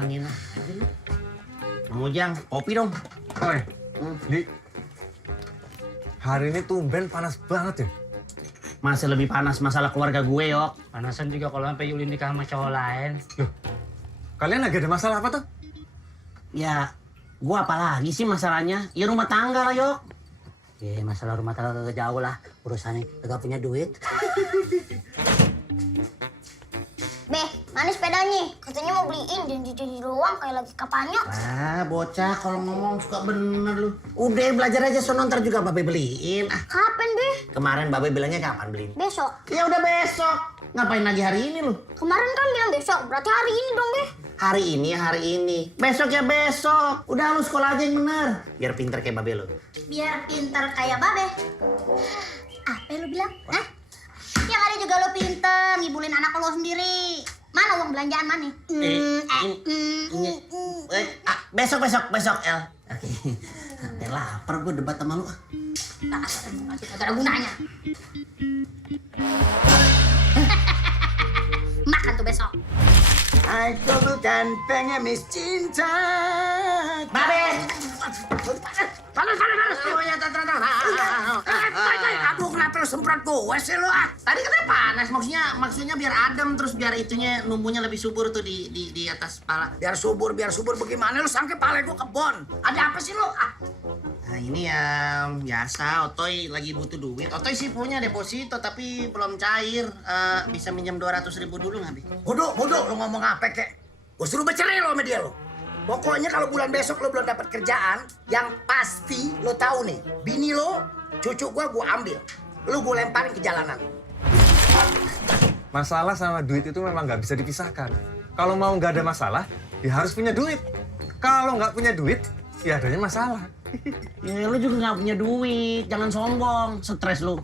ngalangin aja lu. Mang Ujang, kopi dong. Oi, Li. Hari ini tumben panas banget ya. Masih lebih panas masalah keluarga gue, Yok. Panasan juga kalau sampai Yuli nikah sama cowok lain. Loh, kalian lagi ada masalah apa tuh? Ya, gua apalagi sih masalahnya? Ya rumah tangga lah, Yok. Ya masalah rumah tangga kagak jauh lah. Urusannya kagak punya duit. Beh, mana sepedanya? Katanya mau beliin, jangan jadi doang kayak lagi kapanyo. Ah, bocah kalau ngomong suka bener lu. Udah belajar aja sono ntar juga Babe beliin. Ah, Kapan, Beh? kemarin Babe bilangnya kapan beliin? Besok. Ya udah besok. Ngapain lagi hari ini lu? Kemarin kan bilang besok, berarti hari ini dong, Beh. Hari ini ya hari ini. Besok ya besok. Udah lu sekolah aja yang bener. Biar pinter kayak Babe lu. Biar pinter kayak Babe. Apa lu bilang? Hah? Yang ada juga lo pinter, ngibulin anak lo sendiri. Mana uang belanjaan mana? Besok, El. Oke. Sampai lapar gue debat sama lu. Nah, gak ada gunanya. Makan tuh besok. Aku bukan pengemis cinta. Babe! Panas. Aduh, kenapa lu semprot gue sih lu? Tadi katanya panas, maksudnya biar adem, terus biar itunya numbuhnya lebih subur tuh di atas kepala. Biar subur bagaimana lu sangke pala gua kebon? Ada apa sih lu? Nah ini ya biasa, Otoy lagi butuh duit. Otoy sih punya deposito tapi belum cair. Bisa minjem 200.000 dulu nggak, Bi? Bodoh, lu ngomong apa kek? Gua suruh bercerai lo sama dia lo. Pokoknya kalau bulan besok lo belum dapat kerjaan, yang pasti lo tahu nih, bini lo, cucu gua ambil. Lu gua lemparin ke jalanan. Masalah sama duit itu memang nggak bisa dipisahkan. Kalau mau nggak ada masalah, ya harus punya duit. Kalau nggak punya duit, ya adanya masalah. Ya lu juga nggak punya duit, jangan sombong, stres lu.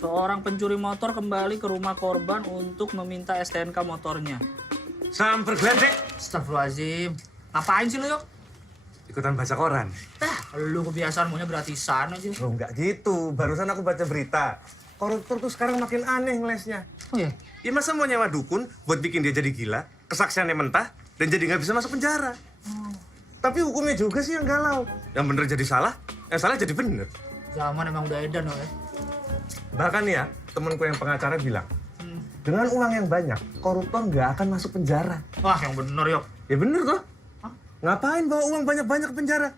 Seorang pencuri motor kembali ke rumah korban untuk meminta STNK motornya. Samper geledek. Astagfirullahaladzim. Ngapain sih lu, Yok? Ikutan baca koran. Lu kebiasaan maunya gratisan aja. Loh, nggak gitu. Barusan aku baca berita. Koruptor tuh sekarang makin aneh ngelesnya. Oh ya? Ya masa mau nyewa dukun buat bikin dia jadi gila, kesaksiannya mentah, dan jadi nggak bisa masuk penjara. Tapi hukumnya juga sih yang galau. Yang bener jadi salah, yang salah jadi bener. Zaman emang udah edan, ya. Bahkan ya, temenku yang pengacara bilang, dengan uang yang banyak, koruptor nggak akan masuk penjara. Wah, yang bener, Yok. Ya bener toh? Ngapain bawa uang banyak-banyak ke penjara?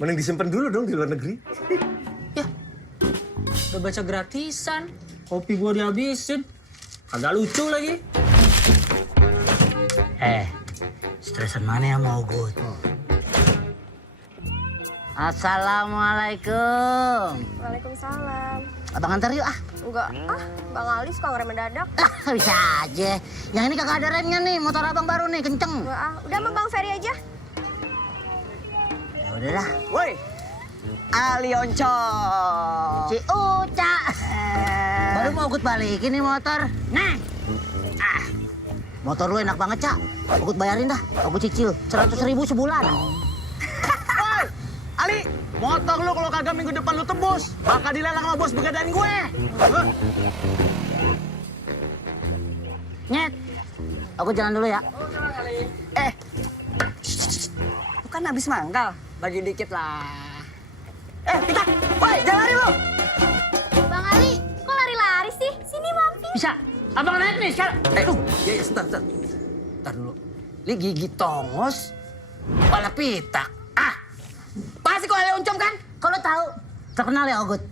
Mending disimpan dulu dong di luar negeri. Ya, udah baca gratisan. Kopi gua dihabisin. Agak lucu lagi. Stresan mana yang mau gue? Assalamualaikum. Waalaikumsalam. Abang antar yuk ah. Enggak, Bang Ali suka ngerem mendadak. Bisa aja. Yang ini kagak ada remnya nih, motor abang baru nih, kenceng. Enggak, udah sama Bang Ferry aja. Ya udah dah. Woi, Ali Oncom. Si Uca. Baru mau Ugut balikin nih motor. Nah. Motor lu enak banget, Cak. Ugut bayarin dah. Aku cicil 100.000 sebulan. Woi, Ali, motor lu kalau kagak minggu depan lu tebus, bakal dilelang sama bos begadang gue. Nyet. Aku jalan dulu ya. Bukan habis mangkal, bagi dikit lah. Kita, woi, jangan lari lu. Bang Ali, kok lari-lari sih? Sini mampir. Bisa. Abang naik nih sekarang. Ya, sebentar. Ntar dulu. Li gigi tongos, Kepala pitak. pasti kok Ali Oncom kan? Kalau tahu terkenal ya Ugut.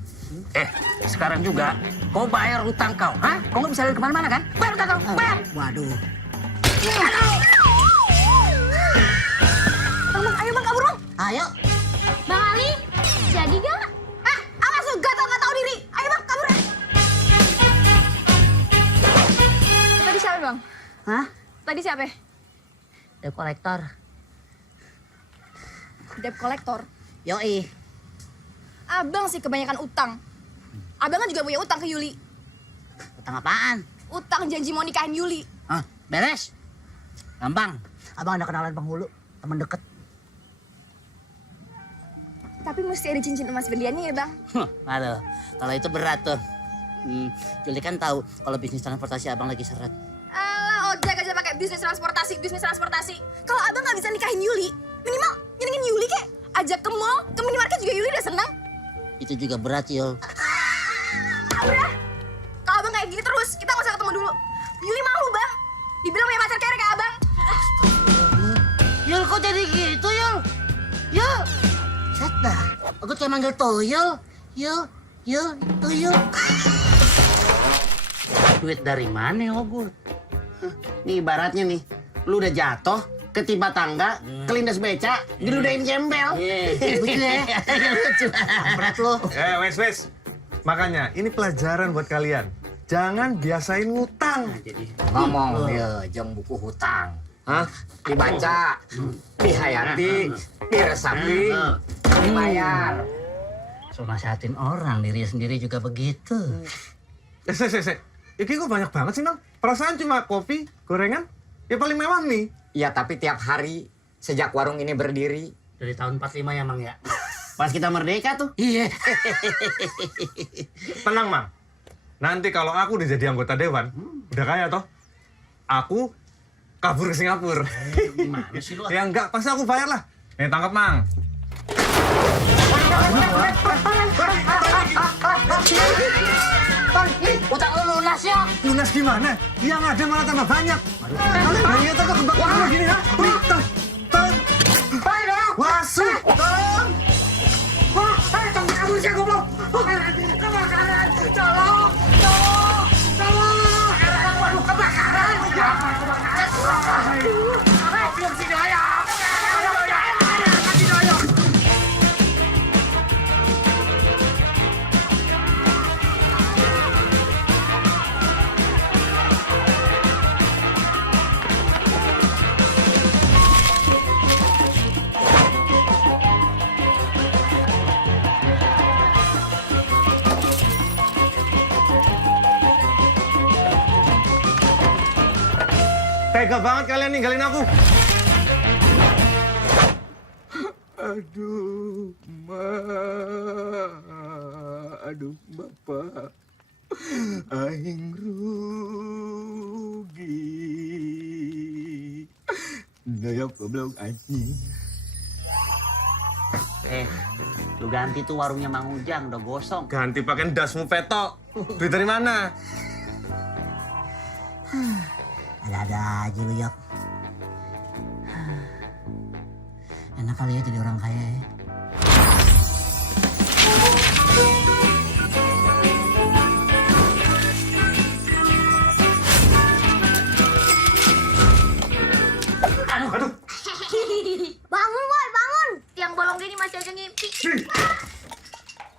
Sekarang juga, kau bayar utang kau, ha? Kau nggak bisa lari kemana-mana kan? Bayar utang kau, bayar. Waduh. Ayo Bang kabur Bang. Ayo. Bang Ali, jadi gak? Awas lu gatal gak tahu diri. Ayo Bang kabur. Tadi siapa Bang? Hah? Tadi siapa? Debt kolektor. Debt kolektor. Yoi. Abang sih kebanyakan utang. Abang kan juga punya utang ke Yuli. Utang apaan? Utang janji mau nikahin Yuli. Hah? Beres? Gampang. Abang ada kenalan penghulu, teman deket. Tapi mesti ada cincin emas berliannya ya Bang. Aduh, kalau itu berat tuh. Juli kan tahu kalau bisnis transportasi abang lagi seret. Alah ojek aja bisnis transportasi. Kalau abang nggak bisa nikahin Yuli, minimal nyenengin Yuli kek. Ajak ke mall, ke minimarket juga Yuli udah seneng. Itu juga berat, Yul. Udah, kalau abang kayak gini terus, kita nggak usah ketemu dulu. Yuli malu bang, dibilang punya pacar kayak abang. Yul, kok jadi gitu, Yul? Yul. Set dah. Aku kayak manggil Tuyul. Yul. Duit dari mana, Ogut? Nih ibaratnya nih, lu udah jatuh, ketimpa tangga, kelindas beca, diludahin gembel. Betul ya? Berat lu. Wes. Makanya, ini pelajaran buat kalian. Jangan biasain ngutang. Ngomong ya jam buku hutang. Hah? Dibaca, dihayati, diresapi, dibayar. So nasihatin orang, diri sendiri juga begitu. Iki kok banyak banget sih, Mang? Perasaan cuma kopi, gorengan, ya paling mewah nih. Ya tapi tiap hari sejak warung ini berdiri. Dari tahun 45 ya, Mang ya? Pas kita merdeka tuh. Iya. Tenang, Mang. Nanti kalau aku udah jadi anggota dewan, udah kaya toh, aku kabur ke Singapura. Gimana sih lu? Ya enggak, pasti aku bayar lah. Nih, tangkap, Mang. Utang lu lunas ya? Lunas gimana? Yang ada malah tambah banyak. Nah, iya toh, kok kebakaran gini, ha? Nih, tong. Wasu, tolong. Tunggu kabur sih goblok. Kebakaran. Tolong. Waduh, kebakaran. Belum sini ayam. Tega banget kalian ninggalin aku. Aduh, aduh, Bapak. Aing rugi. Daya goblok anjing. Lu ganti tuh warungnya Mang Ujang, udah gosong. Ganti pakai dasmu petok. Duit dari mana? Ada-ada aja lu, Yok. Enak kali ya jadi orang kaya ya. Aduh. Bangun, Boy, bangun. Tiang bolong gini masih aja ngimpi.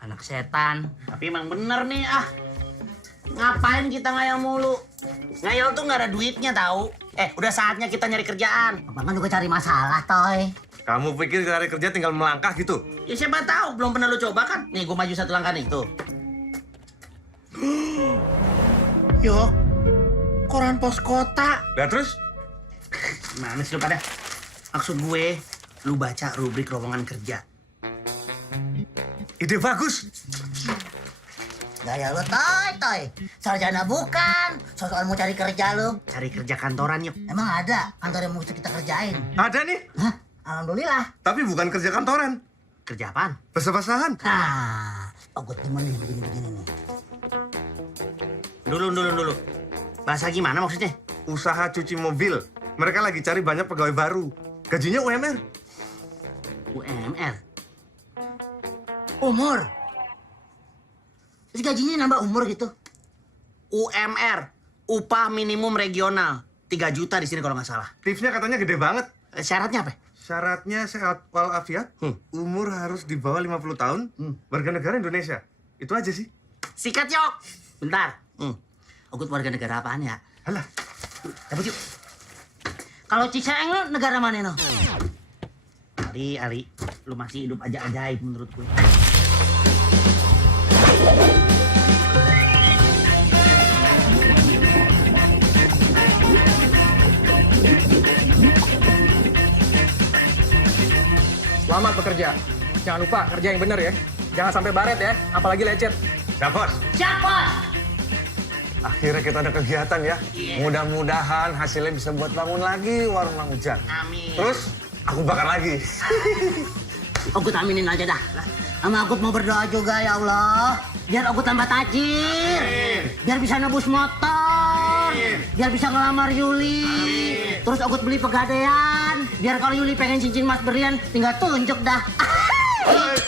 Anak setan. Tapi emang bener nih, ngapain kita ngayal mulu? Ngayal tuh nggak ada duitnya tahu. Udah saatnya kita nyari kerjaan. Abang kan juga cari masalah, Toy. Kamu pikir cari kerja tinggal melangkah gitu? Ya siapa tahu, belum pernah lu coba kan? Nih, gue maju satu langkah nih, tuh. Yo, koran pos kota. Lah terus? Gimana sih lu pada? Maksud gue, lu baca rubrik lowongan kerja. Ide bagus. Gaya lu, Toy. Sarjana bukan. Soal mau cari kerja lu. Cari kerja kantoran yuk. Emang ada kantor yang mesti kita kerjain? Ada nih. Hah? Alhamdulillah. Tapi bukan kerja kantoran. Kerja apaan? Basah-basahan. Gue temen nih begini-begini nih. Dulu. Bahasa gimana maksudnya? Usaha cuci mobil. Mereka lagi cari banyak pegawai baru. Gajinya UMR. UMR? Umur? Terus gajinya nambah umur gitu? UMR, upah minimum regional. 3 juta di sini kalau nggak salah. Tipsnya katanya gede banget. Syaratnya apa? Syaratnya sehat walafiat, umur harus di bawah 50 tahun, warga negara Indonesia. Itu aja sih. Sikat, Yok. Bentar. Ogut warga negara apaan ya? Alah. Cabut yuk. Kalau Ciseeng lu negara mana no? Ali, lu masih hidup ajaib menurut gue. Selamat bekerja. Jangan lupa kerja yang bener ya. Jangan sampai baret ya, apalagi lecet. Siap, Bos. Siap, Bos. Akhirnya kita ada kegiatan ya. Mudah-mudahan hasilnya bisa buat bangun lagi warung Mang Ujang. Amin. Terus aku bakar lagi. Ogut aminin aja dah. Sama Ogut mau berdoa juga ya Allah. Biar Ogut tambah tajir. Biar bisa nebus motor. Biar bisa ngelamar Yuli. Terus Ogut beli pegadaian. Biar kalau Yuli pengen cincin mas berlian, tinggal tunjuk dah.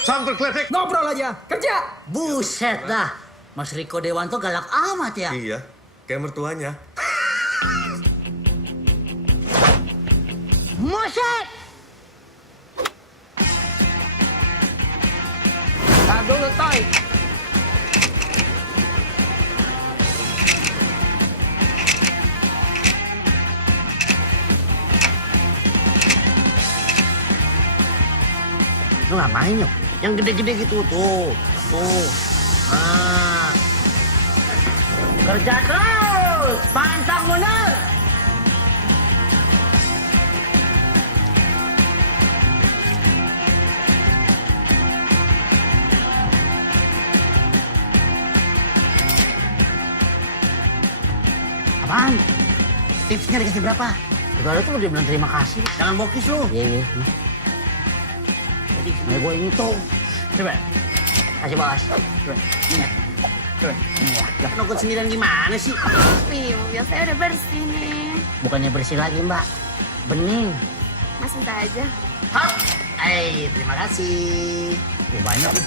Sampai kletek. Ngobrol aja, kerja. Buset dah. Mas Riko Dewanto galak amat ya. Iya, kayak mertuanya. Musik! Tahan dulu, Toy. Lu ngapain yuk? Yang gede-gede gitu tuh. Tuh. Nah. Kerja terus! Pantang mundur! Apaan? Tipsnya dikasih berapa? Kalau itu udah bilang terima kasih. Jangan bokis lu. Iya. Jadi, gue ini tuh. Coba. Kasih bos. Coba. Ini. Coba. Iya. Nongkrong sendirian gimana sih? Nih, biasanya udah bersih nih. Bukannya bersih lagi, Mbak. Bening. Mas minta aja. Hah? Terima kasih. Banyak nih.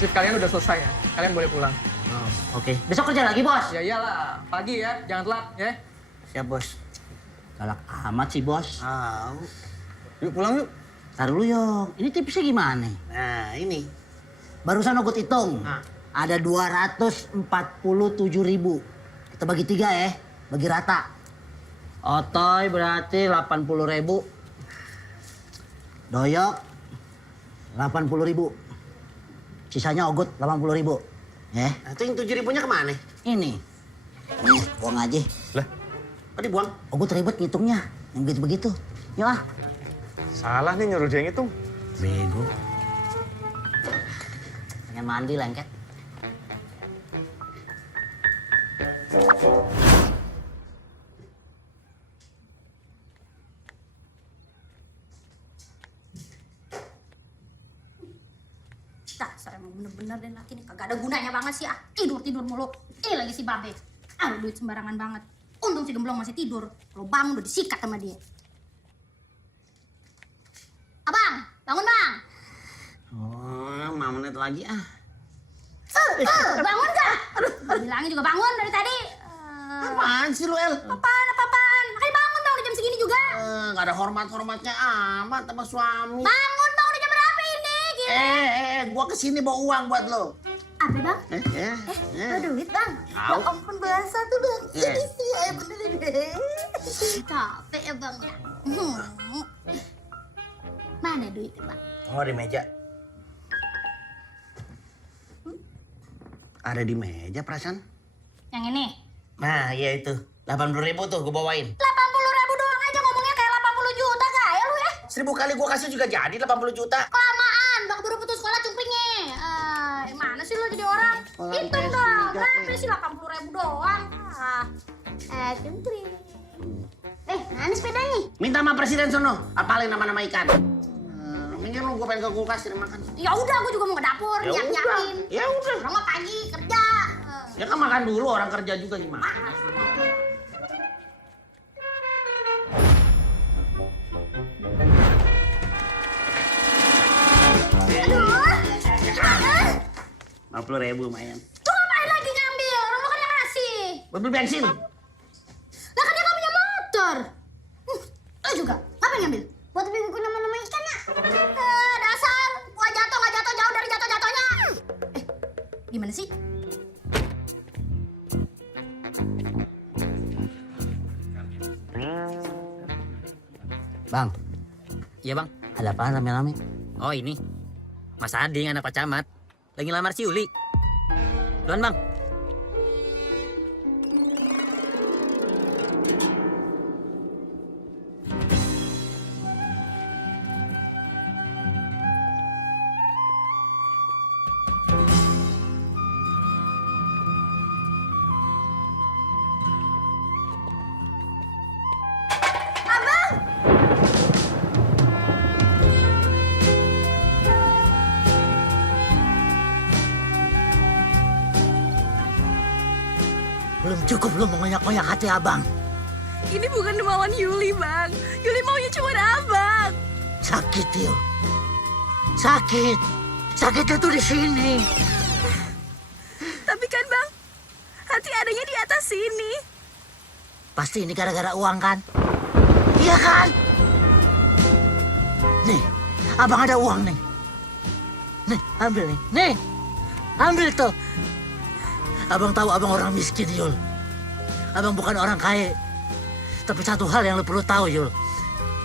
Shift kalian udah selesai ya. Kalian boleh pulang. Oh, oke. Besok kerja lagi, Bos? Ya iyalah, pagi ya, jangan telat ya. Siap, Bos. Galak amat sih, Bos. Yuk pulang yuk. Taruh dulu, Yong. Ini tipsnya gimana? Nah, ini. Barusan Ogut hitung. Ada 247.000. Kita bagi 3 ya. Bagi rata. Otoy berarti 80.000. Doyok 80.000. Sisanya Ogut 80.000. Ya. Itu yang 7.000-nya kemana? Ini. Nih, buang aja. Lah, Kok dibuang? Ogut ribet ngitungnya. Yang begitu-begitu. Yuk ah. salah nih nyuruh dia ngitung. Bego. Pengen mandi lengket. Dasar emang bener-bener deh laki nih. Kagak ada gunanya banget sih ah. Tidur mulu. Lagi si Babe. Duit sembarangan banget. Untung si Gemblong masih tidur. Kalau bangun udah disikat sama dia. Abang, bangun bang. Oh, 5 menit lagi ah. Bangun gak? Bilangnya juga bangun dari tadi. Apaan sih lu, El? Apaan? Makanya bangun dong udah jam segini juga. Nggak ada hormat-hormatnya amat sama suami. Bangun bang, udah jam berapa ini? Gila. Gua kesini bawa uang buat lo. Apa bang? Ada duit bang? Tahu. Ya ampun bahasa tuh bang. Eh. Iya bener deh. Capek ya bang. Mana duitnya bang? Oh, di meja. Ada di meja perasaan. Yang ini? Nah, iya itu. 80.000 tuh gua bawain. 80.000 doang aja ngomongnya kayak 80 juta kaya lu ya? 1000 kali gua kasih juga jadi 80 juta. Kelamaan, bang baru putus sekolah cungkringnya. Mana sih lu jadi orang? Hitung dong, berapa sih 80.000 doang? Cungkring. Mana sepedanya? Minta sama presiden sono, apalin nama-nama ikan. Mendingan lu gua pengen ke kulkas cari makan. Ya udah, gua juga mau ke dapur, Ya nyiap-nyiapin. Ya udah. Orang mah pagi kerja. Ya kan makan dulu, orang kerja juga gimana? Aduh, gimana? 50.000 lumayan. Tuh ngapain lagi ngambil? Orang lu kan yang ngasih. Buat beli bensin. Lah kan dia nggak punya motor. Lu juga, ngapain ngambil? Buat beli buku nama-nama ikan ya? Dasar, gua jatuh nggak jatuh jauh dari jatuh-jatuhnya. Gimana sih? Bang, Iya bang. ada apaan rame-rame? Oh ini, Mas Ading anak Pak Camat. Lagi ngelamar si Uli. Duluan bang. Cukup lo mengoyak-ngoyak hati abang. Ini bukan kemauan Yuli, Bang. Yuli maunya cuma abang. Sakit, Yul. Sakit. Sakitnya tuh di sini. Tapi kan, Bang, hati adanya di atas sini. Pasti ini gara-gara uang kan? Iya kan? Nih, abang ada uang nih. Nih, ambil nih. Nih, ambil tuh. Abang tahu abang orang miskin, Yul. Abang bukan orang kaya. Tapi satu hal yang lo perlu tahu, Yul.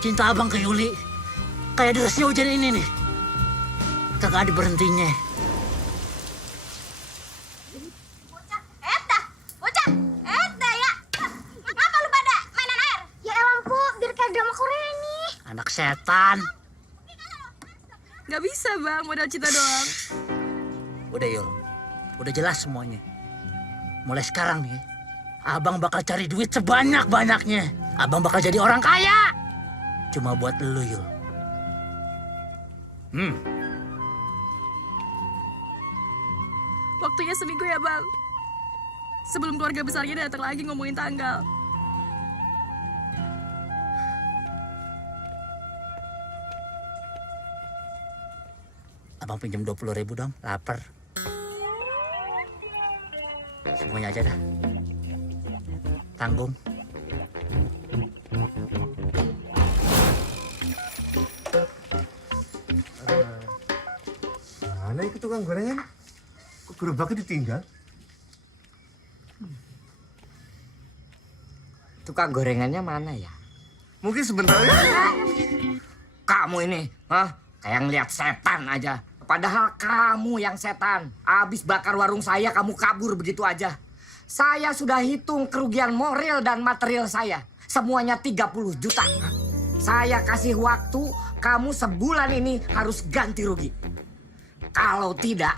Cinta abang ke Yuli kayak derasnya hujan ini nih. Kagak ada berhentinya. Bocah, ya. Ngapa lu pada mainan air? Ya elah, Pu, biar kayak drama Korea ini. Anak setan. Gak bisa, Bang, modal cinta doang. Udah, Yul. Udah jelas semuanya. Mulai sekarang nih, abang bakal cari duit sebanyak-banyaknya. Abang bakal jadi orang kaya. Cuma buat lu, Yul. Waktunya seminggu ya, Bang. Sebelum keluarga besarnya datang lagi ngomongin tanggal. Abang pinjam 20.000 dong, lapar. Semuanya aja dah. Tanggung. Mana itu tukang gorengan? Kok gerobaknya ditinggal? Tukang gorengannya mana ya? Mungkin sebentar ya. Kamu ini, kayak ngeliat setan aja. Padahal kamu yang setan. Abis bakar warung saya, kamu kabur begitu aja. Saya sudah hitung kerugian moral dan material saya. Semuanya 30 juta. Saya kasih waktu, kamu sebulan ini harus ganti rugi. Kalau tidak,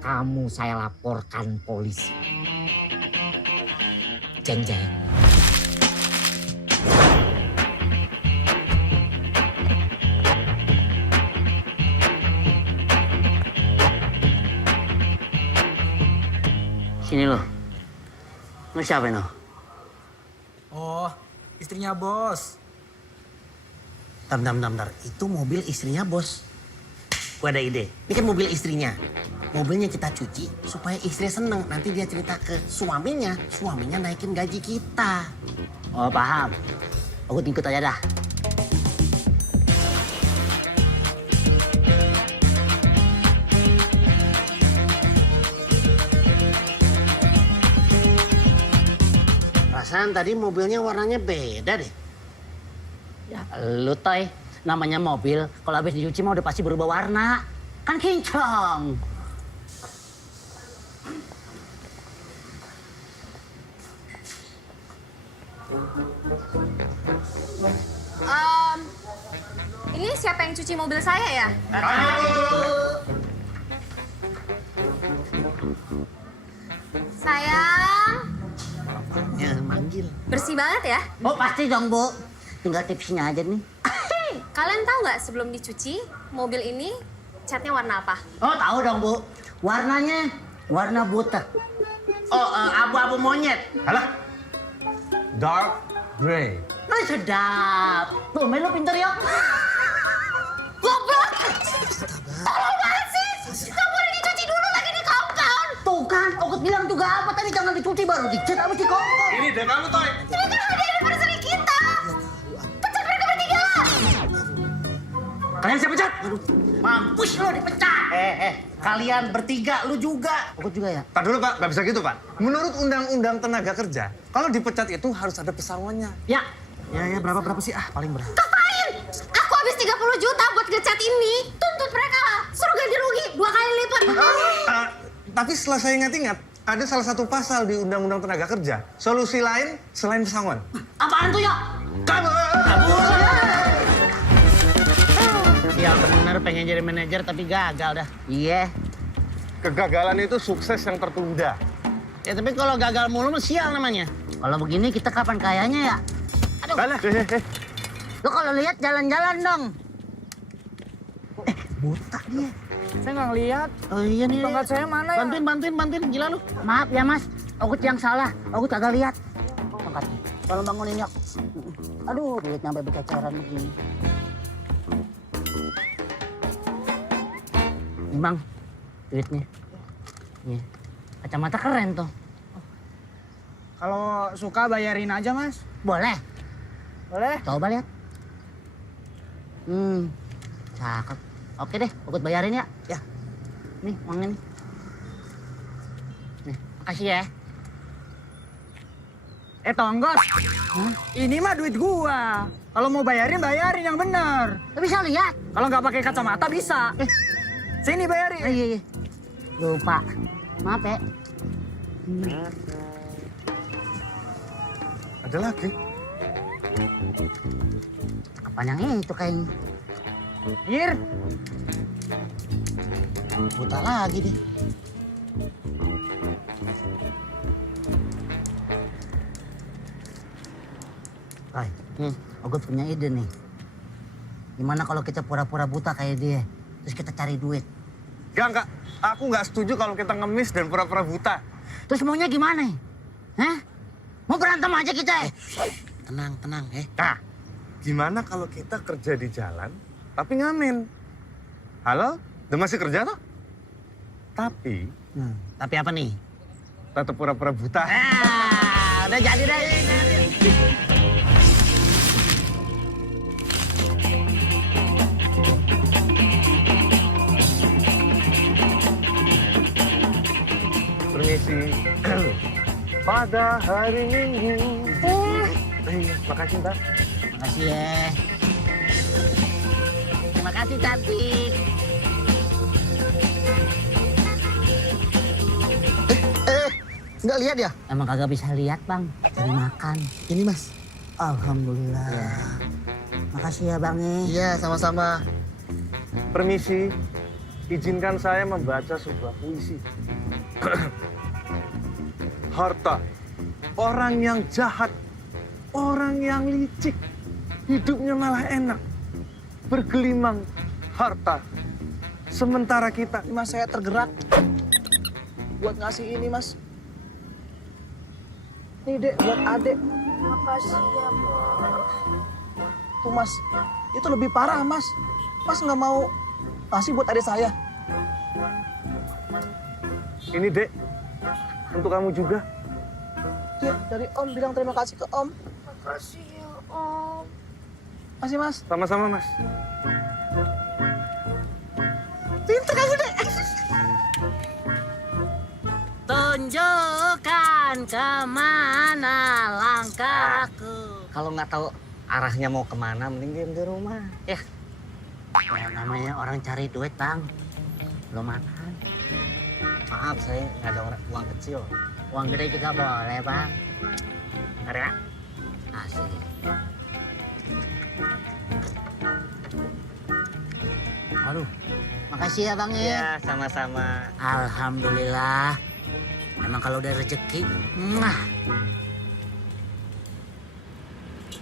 kamu saya laporkan polisi. Jeng-jeng. Sini lo. Lo siapa no? Oh, istrinya bos. Bentar. Itu mobil istrinya bos. Gue ada ide. Ini kan mobil istrinya. Mobilnya kita cuci supaya istri seneng. Nanti dia cerita ke suaminya. Suaminya naikin gaji kita. Oh, paham. Aku ikut aja dah. Perasaan tadi mobilnya warnanya beda deh. Ya, lu Toy, namanya mobil, kalau habis dicuci mah udah pasti berubah warna. Kan kinclong. Ini siapa yang cuci mobil saya ya? Sayang, Ya, manggil. bersih banget ya. Oh, pasti dong, Bu. Tinggal tipsnya aja nih. Kalian tahu nggak sebelum dicuci, mobil ini catnya warna apa? Oh, tahu dong, Bu. Warnanya warna butek. Oh, abu-abu monyet. Alah. Dark gray. Oh, sedap. Tuh, Melo pinter ya. Goblok! Tolong banget sih! Nggak boleh dicuci dulu lagi di kompon! Tuh kan, Okut bilang juga apa tadi jangan dicuci baru dicat apa sih kompor. Ini deh kamu, Toy. Ini kan hadiah anniversary kita! Pecat mereka bertiga! Kalian siapa pecat? Mampus lo dipecat. Kalian bertiga, lu juga. Okut juga ya? Pak dulu, Pak. Nggak bisa gitu, Pak. Menurut Undang-Undang Tenaga Kerja, kalau dipecat itu harus ada pesangonnya. Ya. Ya, berapa sih? Paling berapa? Ngapain? Aku habis 30 juta buat ngecat ini. Tuntut mereka lah. Suruh ganti rugi 2 kali lipat. Tapi setelah saya ingat-ingat, ada salah satu pasal di Undang-Undang Tenaga Kerja. Solusi lain selain pesangon. Apaan tuh ya? Kabur! Ya bener pengen jadi manajer tapi gagal dah. Iya. Kegagalan itu sukses yang tertunda. Ya tapi kalau gagal mulu mah sial namanya. Kalau begini kita kapan kayanya ya? Alah, Lo kalau lihat jalan-jalan dong. Buta dia. Saya nggak ngeliat. Oh iya nih. Tongkat saya mana ya? Bantuin, gila lu. Maaf ya mas, aku yang salah, aku kagak lihat. Tongkatnya, tolong bangunin ya. Aduh, duit sampai berceceran begini. Ini bang, duitnya. Nih, kacamata keren tuh. Kalau suka bayarin aja, Mas. Boleh, Boleh? coba lihat. Cakep. Oke deh, ikut bayarin ya. Ya. Nih, uangnya nih. Nih, makasih ya. Tonggos. Ini mah duit gua. Kalau mau bayarin yang bener. Lu bisa lihat. Kalau nggak pakai kacamata bisa. Sini bayarin. Iya. Lupa. Maaf ya. Ada lagi? Apaan yang itu kayaknya? Ir. Buta lagi deh. Hai, aku punya ide nih. Gimana kalau kita pura-pura buta kayak dia, terus kita cari duit? Enggak. Aku nggak setuju kalau kita ngemis dan pura-pura buta. Terus maunya gimana? Hah? Mau berantem aja kita? Tenang. Nah, gimana kalau kita kerja di jalan, tapi ngamen? Halo? Udah masih kerja toh? Tapi, Tapi apa nih? tetap pura-pura buta. Udah jadi deh. Permisi. Pada hari Minggu. Makasih, Mbak. Makasih ya. Terima kasih cantik. Nggak lihat ya? Emang kagak bisa lihat bang, cari makan. Ini Mas. Alhamdulillah. Makasih ya bang. Iya, sama-sama. Permisi. Izinkan saya membaca sebuah puisi. Harta. Orang yang jahat. Orang yang licik. Hidupnya malah enak. Bergelimang harta. Sementara kita... Mas, saya tergerak. Buat ngasih ini, Mas. Nih, Dek, buat Adek. Makasih ya, Bang. Tuh, Mas. Itu lebih parah, Mas. Mas nggak mau kasih buat adik saya. Ini, Dek. Untuk kamu juga. Dek, dari Om bilang terima kasih ke Om. Makasih ya, Om. Kasih, Mas. Sama-sama, Mas. Pinter kamu, Dek. Tunjukkan kemana langkahku. Kalau nggak tahu arahnya mau kemana, mending diam di rumah. Ya, Ya, namanya orang cari duit bang. Belum makan. maaf saya nggak ada uang kecil. Uang gede juga boleh bang. Ada ya? Asik. Aduh, makasih ya bang ya. Iya, sama-sama. Alhamdulillah. Emang kalau udah rezeki,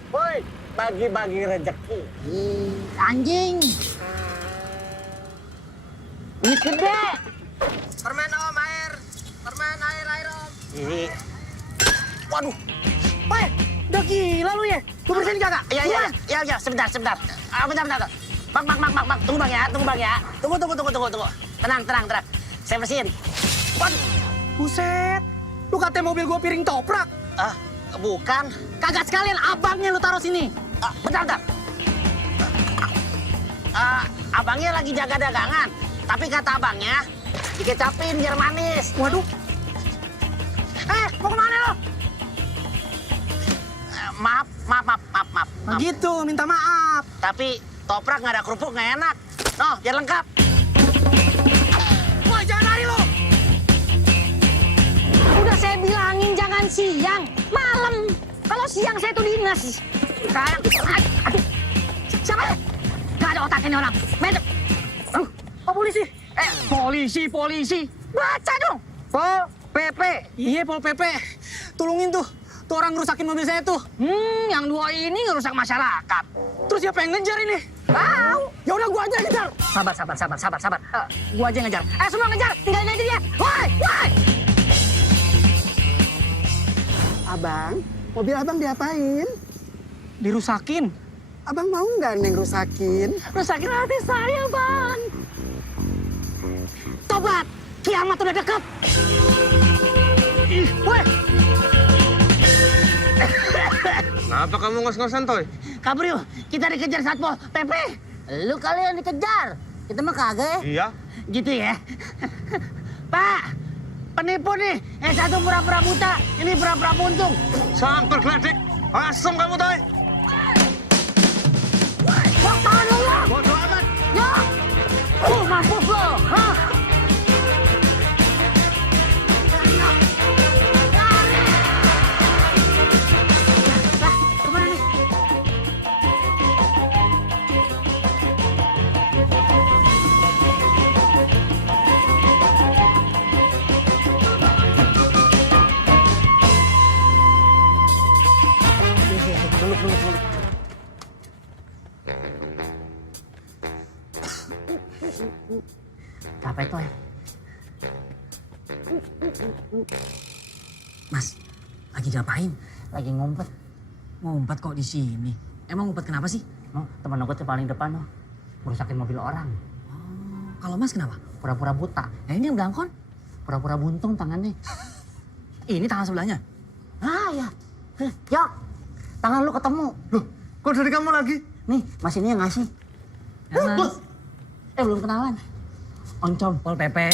Woi, bagi-bagi rezeki. anjing. Ini gede. Permen Om, air. Permen air Om. Ih, Waduh. Woi, udah gila lu ya? Lu bersihin kagak? Ya, sebentar. Bentar. Bang, tunggu bang ya. Tunggu. Tenang. Saya bersihin. Waduh, buset. Lu katanya mobil gua piring toprak. Bukan. Kagak sekalian abangnya lu taruh sini. Bentar. Abangnya lagi jaga dagangan. Tapi kata abangnya, dikecapin biar manis. Waduh. Mau kemana lu? Maaf. Gitu, minta maaf. Tapi toprak nggak ada kerupuk nggak enak. No, biar lengkap. Woi, jangan lari lu. Udah saya bilangin jangan siang, malam. Kalau siang saya tuh dinas. Sekarang, aduh. Siapa? Gak ada otak ini orang. Medep. Oh, polisi. Polisi. Baca dong. Pol PP. Iya, Pol PP. Tolongin tuh. Tuh orang ngerusakin mobil saya tuh. Yang dua ini ngerusak masyarakat. Terus siapa yang ngejar ini? Tahu. Ya udah gua aja yang ngejar. Sabar. Gua aja yang ngejar. Semua ngejar. Tinggalin aja dia. Woi. Abang, mobil abang diapain? Dirusakin. Abang mau nggak Neng rusakin? Rusakin hati saya, Bang. Tobat. Kiamat udah dekat. Ih, weh. Kenapa kamu ngos-ngosan, Toy? Kabur yuk, kita dikejar Satpol PP. Lu kali yang dikejar, kita mah kagak ya. Iya. Gitu ya. Pak, penipu nih. Satu pura-pura buta, ini pura-pura buntung. Samper gledek. Asem kamu, Toy. Kok tangan lu ya? Bodoh amat. Ya. Mampus lo. Hah? Lah, kemana nih? Apa itu ya? Mas, lagi ngapain? Lagi ngumpet. Ngumpet kok di sini. Emang ngumpet kenapa sih? No, teman aku tuh paling depan no. Merusakin mobil orang. Kalau Mas kenapa? Pura-pura buta. Nah ini yang belangkon. Pura-pura buntung tangannya. Ini tangan sebelahnya. Ah ya. Yok, tangan lu ketemu. Loh, kok dari kamu lagi? Nih, Mas ini yang ngasih. Mas. Belum kenalan. Oncom. Pol PP.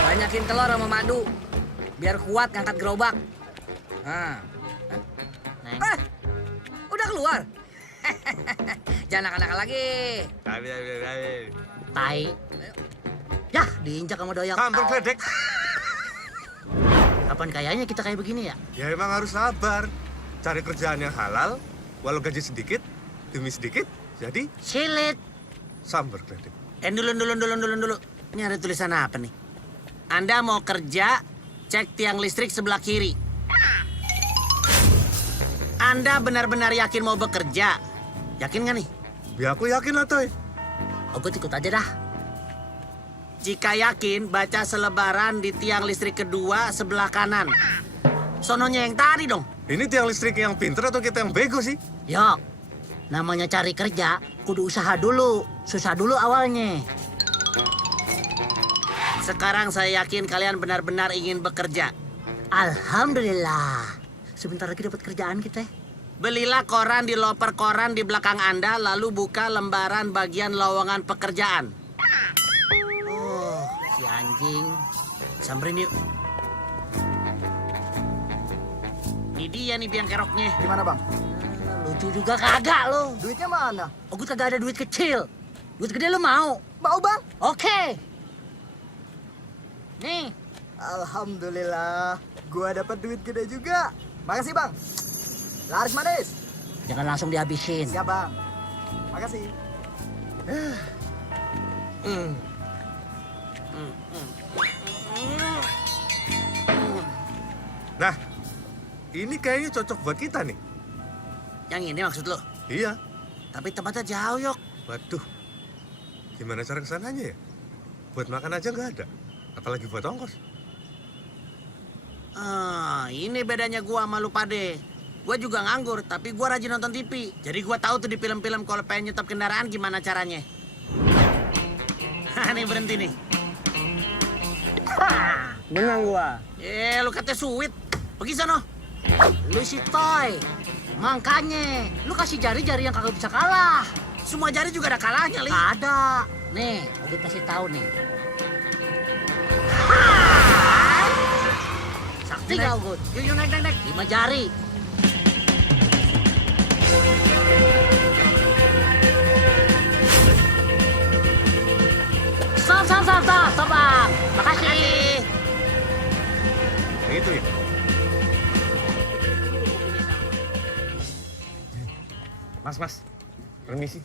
Banyakin telur sama madu. Biar kuat ngangkat gerobak. Nah. Neng. Udah keluar. Jangan nakal-nakal lagi. Tai. Yah, diinjak sama doyok. Samper gledek. Kapan kayaknya kita kayak begini ya? Ya emang harus sabar. Cari kerjaan yang halal, walau gaji sedikit, demi sedikit, jadi Silit. samper gledek. Dulu. Ini ada tulisan apa nih? Anda mau kerja, cek tiang listrik sebelah kiri. Anda benar-benar yakin mau bekerja? Yakin nggak nih? Ya aku yakin lah, Toy. Oh, gue ikut aja dah. Jika yakin, baca selebaran di tiang listrik kedua sebelah kanan. Sononya yang tadi dong. Ini tiang listrik yang pinter atau kita yang bego sih? Yok, namanya cari kerja, kudu usaha dulu. Susah dulu awalnya. Sekarang saya yakin kalian benar-benar ingin bekerja. Alhamdulillah. Sebentar lagi dapat kerjaan kita. Belilah koran di loper koran di belakang Anda, lalu buka lembaran bagian lowongan pekerjaan. Oh, si anjing. Samperin yuk. Ini dia nih biang keroknya. Gimana bang? Lucu juga kagak lo. Duitnya mana? Oh, gue kagak ada duit kecil. Duit gede lo mau? Mau bang? Oke. Nih. Alhamdulillah, gua dapat duit gede juga. Makasih bang. Laris manis. Jangan langsung dihabisin. Siap bang. Makasih. Nah, ini kayaknya cocok buat kita nih. Yang ini maksud lo? Iya. Tapi tempatnya jauh, Yok. Waduh, gimana cara kesananya ya? Buat makan aja nggak ada, apalagi buat ongkos. Ah, ini bedanya gua sama lu pade. Gua juga nganggur, tapi gua rajin nonton TV. Jadi gua tahu tuh di film-film kalau pengen nyetop kendaraan gimana caranya. Hah, nih berhenti nih. Menang gua. Lu katanya sweet. Pergi sono. Lu si Toy. Makanya, lu kasih jari-jari yang kagak bisa kalah. Semua jari juga ada kalahnya, Li. Ada. Nih, gue kasih tahu nih. Sakti kau, Gun. Yuk, naik. 5 jari. Stop, Bang. Makasih. Yang itu ya? Mas, permisi.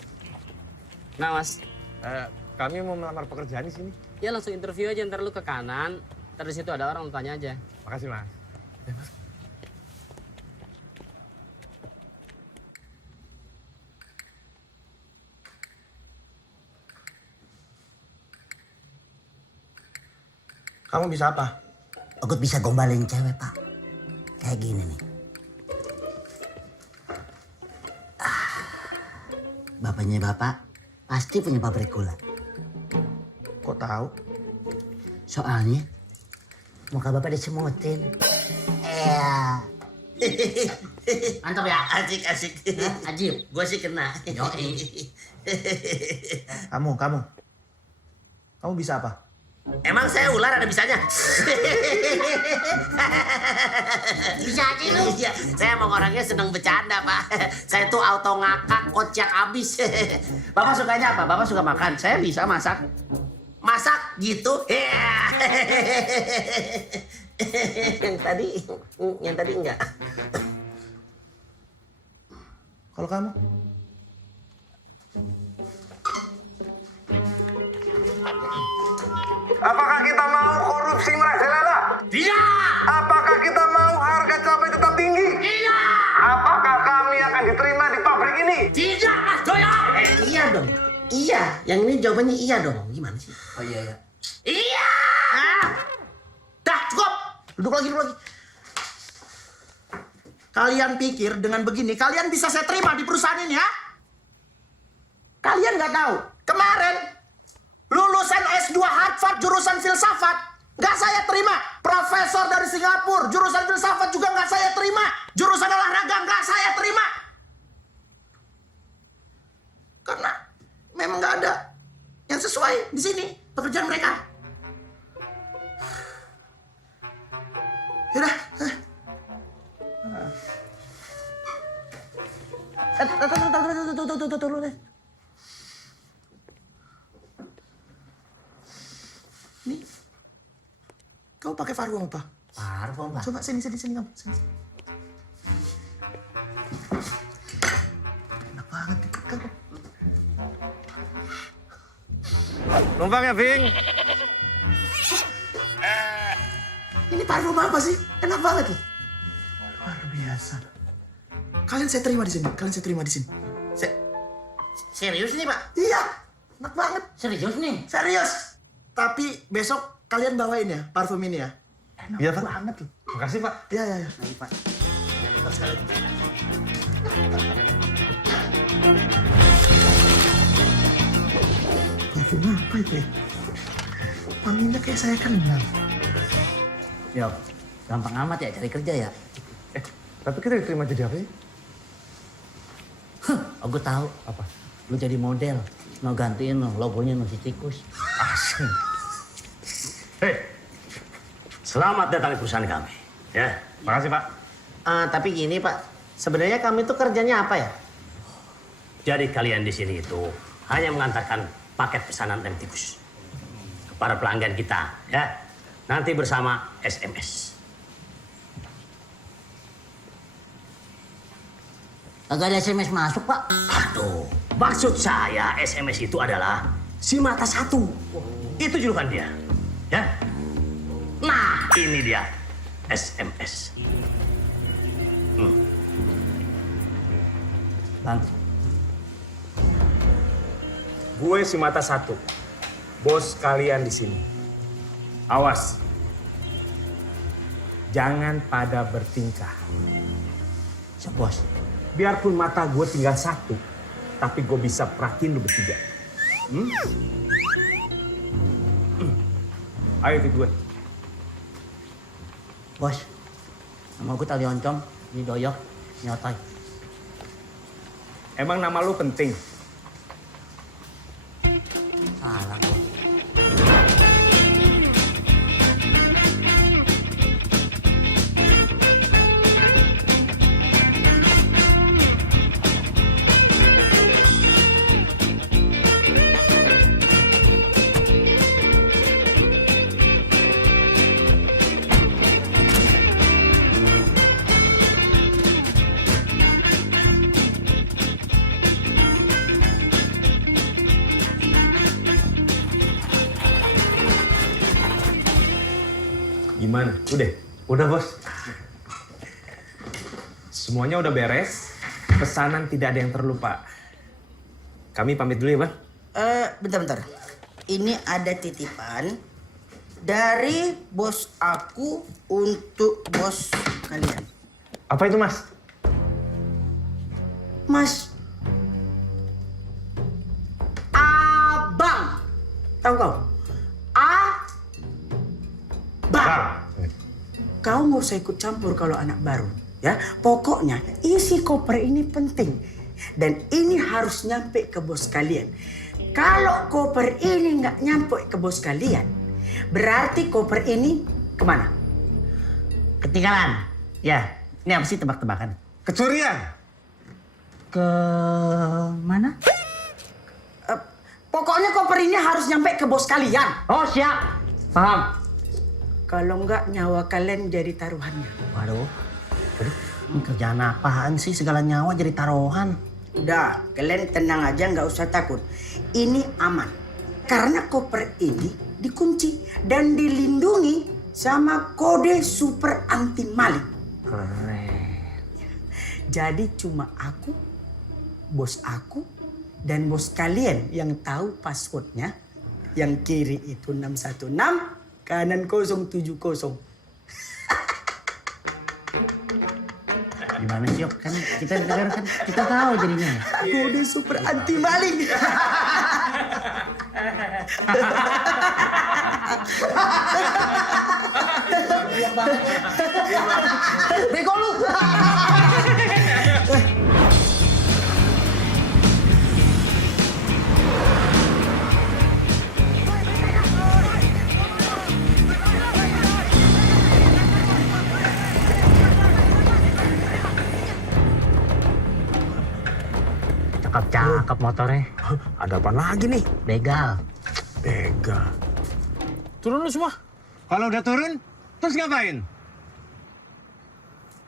Nah, Mas. Kami mau melamar pekerjaan di sini. Ya langsung interview aja, ntar lu ke kanan. Ntar di situ ada orang, lu tanya aja. Makasih, Mas. Kamu bisa apa? Aku bisa gombalin cewek, Pak. Kayak gini nih. Bapaknya bapak pasti punya pabrik gula. Kok tahu? Soalnya muka bapak disemutin. Iya. Mantap ya? Asik, asik. Ajib, gue sih kena. Yoi. Kamu bisa apa? Emang saya ular ada bisanya? Bisa aja lu. Iya, saya emang orangnya seneng bercanda, Pak. Saya tuh auto ngakak, kocak abis. Bapak sukanya apa? Bapak suka makan. Saya bisa masak. Masak gitu? Yang tadi enggak. Kalau kamu? Apakah kita mau korupsi merajalela? Tidak! Apakah kita mau harga cabai tetap tinggi? Tidak! Apakah kami akan diterima di pabrik ini? Tidak, Mas Doyo! Iya dong. Iya. Yang ini jawabannya iya dong. Gimana sih? Oh iya ya. Iya! Dah, cukup! Duduk lagi. Kalian pikir dengan begini kalian bisa saya terima di perusahaan ini ya? Kalian nggak tahu kemarin lulusan S2 Harvard jurusan filsafat nggak saya terima. Profesor dari Singapura jurusan filsafat juga nggak saya terima. Jurusan olahraga nggak saya terima. Karena memang nggak ada yang sesuai di sini pekerjaan mereka. Yaudah. Tunggu deh. Nih, kau pakai parfum apa? Parfum, Pak. Coba sini kamu. Sini. Enak banget kamu. Numpang ya, Bing. Ini parfum apa sih? Enak banget loh. Luar biasa. Kalian saya terima di sini. Serius nih, Pak? Iya, enak banget. Serius nih? Serius. Tapi besok kalian bawain ya parfum ini ya. Enak Iya, Pak. banget loh. Makasih, Pak. Iya. Baik, Pak. Mantap sekali. Parfum apa itu ya? Wanginya kayak saya kenal. Yop, gampang amat ya cari kerja ya? Tapi kita diterima jadi apa ya? Aku tahu. Apa? Lu jadi model. Mau gantiin logonya si tikus. Asem. Hei, selamat datang di perusahaan kami. Ya, Makasih, Pak. Tapi gini, Pak. Sebenarnya kami tuh kerjanya apa ya? jadi kalian di sini itu hanya mengantarkan paket pesanan rem tikus ke para pelanggan kita, ya. Nanti bersama SMS. Agak ada SMS masuk, Pak. Aduh, maksud saya SMS itu adalah si mata satu. Itu julukan dia, ya. Nah, ini dia SMS. Bang, Gue si mata satu, bos kalian di sini. Awas, jangan pada bertingkah. bos. Biarpun mata gue tinggal satu, tapi gue bisa perhatiin lu bertiga. Ayo ikut gue. Bos, nama gue Tali Oncom, ini Doyok, ini Otoy. Emang nama lu penting? Salah, Bos. Gimana? Udah? Udah, Bos. Semuanya udah beres. Pesanan tidak ada yang terlupa. Kami pamit dulu ya, Bang. Bentar. Ini ada titipan dari bos aku untuk bos kalian. Apa itu, Mas? Mas. Abang. Tahu kau? Abang. Kau nggak usah ikut campur kalau anak baru. Ya, pokoknya isi koper ini penting. Dan ini harus nyampe ke bos kalian. Kalau koper ini nggak nyampe ke bos kalian, berarti koper ini kemana? Ketinggalan. Ya, ini apa sih tebak-tebakan? Kecurian. Ke mana? Pokoknya koper ini harus nyampe ke bos kalian. Oh, siap. Paham. Kalau nggak nyawa kalian jadi taruhannya. Waduh. Ini kerjaan apaan sih segala nyawa jadi taruhan? Udah, kalian tenang aja, nggak usah takut. Ini aman. Karena koper ini dikunci dan dilindungi sama kode super anti maling. Jadi cuma aku, bos aku, dan bos kalian yang tahu passwordnya. Yang kiri itu 616, kanan 070. Gimana sih, kan kita dengar kan kita tahu jadinya. Kode super anti maling. Bego lu. Cakep motornya. Ada apa lagi nih? Begal. Begal. Turun lu semua. Kalau udah turun, terus ngapain?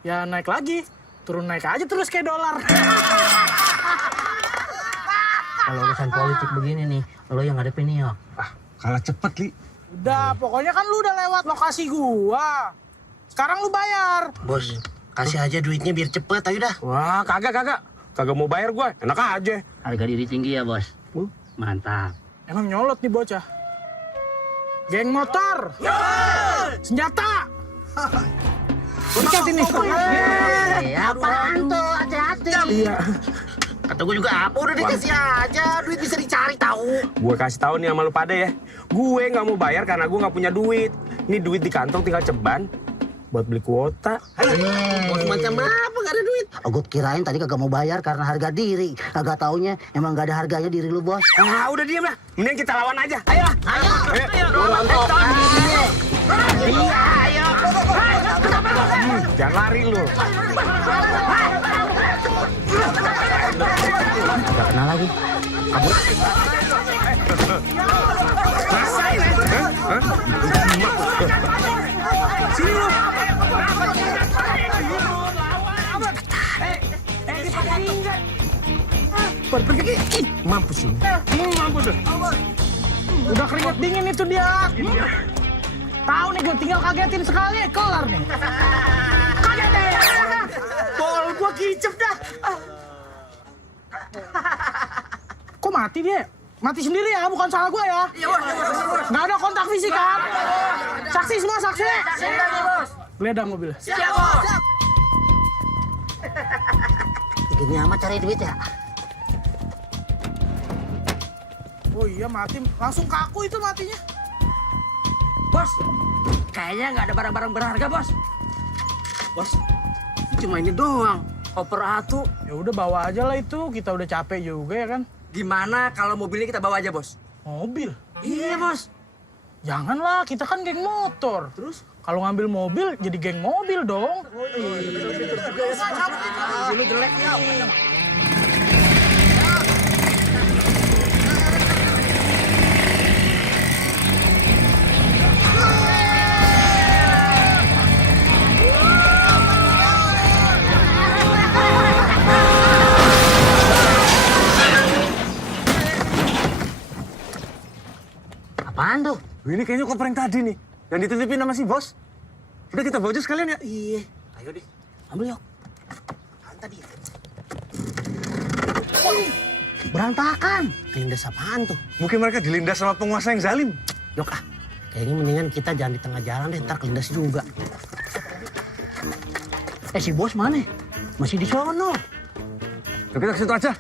Ya naik lagi. Turun naik aja terus kayak dolar. Kalau urusan politik begini nih, lo yang ngadepin nih, Yok. Kalah cepet, Li. Udah, pokoknya kan lu udah lewat lokasi gua. Sekarang lu bayar. Bos, kasih aja duitnya biar cepet, ayo dah. Wah, kagak. Kagak mau bayar gue, enak aja. Harga diri tinggi ya, Bos. Mantap. Emang nyolot nih bocah. Geng motor. Senjata. Pencet ini. Apaan tuh? Hati-hati. Iya. Kata gue juga apa, udah dikasih aja. Duit bisa dicari tahu. Gue kasih tahu nih sama lu pada ya. Gue nggak mau bayar karena gue nggak punya duit. Ini duit di kantong tinggal ceban buat beli kuota. Bos macam apa gak ada duit? Oh, gue kirain tadi kagak mau bayar karena harga diri. Kagak taunya emang gak ada harganya diri lu, Bos. Ah, udah diam lah. Mending kita lawan aja. Ayo. Iya, ayo. Jangan lari lu. Gak kenal lagi. Kabur. Rasain ya. Sini lu. Pergi. Mampus lu. Mampus lu. Udah keringet dingin itu dia. Tahu nih gue tinggal kagetin sekali, kelar nih. Kagetin. Bol gue kicep dah. Kok mati dia? Mati sendiri ya, bukan salah gue ya. Iya, Bos. Nggak ada kontak fisik kan? Saksi semua, saksi. Geledah mobil. Siap, Bos. Gini amat cari duit ya. Oh iya, mati. Langsung kaku itu matinya. Bos, kayaknya nggak ada barang-barang berharga, Bos. Bos, cuma ini doang. Koper atu. Ya udah bawa aja lah itu, kita udah capek juga ya kan. Gimana kalau mobilnya kita bawa aja, Bos? Mobil? Iya, Bos. Janganlah, kita kan geng motor. Terus? Kalau ngambil mobil, jadi geng mobil dong. Lu jelek ya. Apaan tuh? Ini kayaknya koper yang tadi nih. Yang dititipin sama si bos. Udah kita bawa aja sekalian ya. Iya. Ayo deh. Ambil yuk. Tadi. Berantakan. Lindas apaan tuh? Mungkin mereka dilindas sama penguasa yang zalim. Yok ah. Kayaknya mendingan kita jangan di tengah jalan deh. Ntar kelindas juga. Si bos mana? Masih di sono. Yuk kita ke situ aja.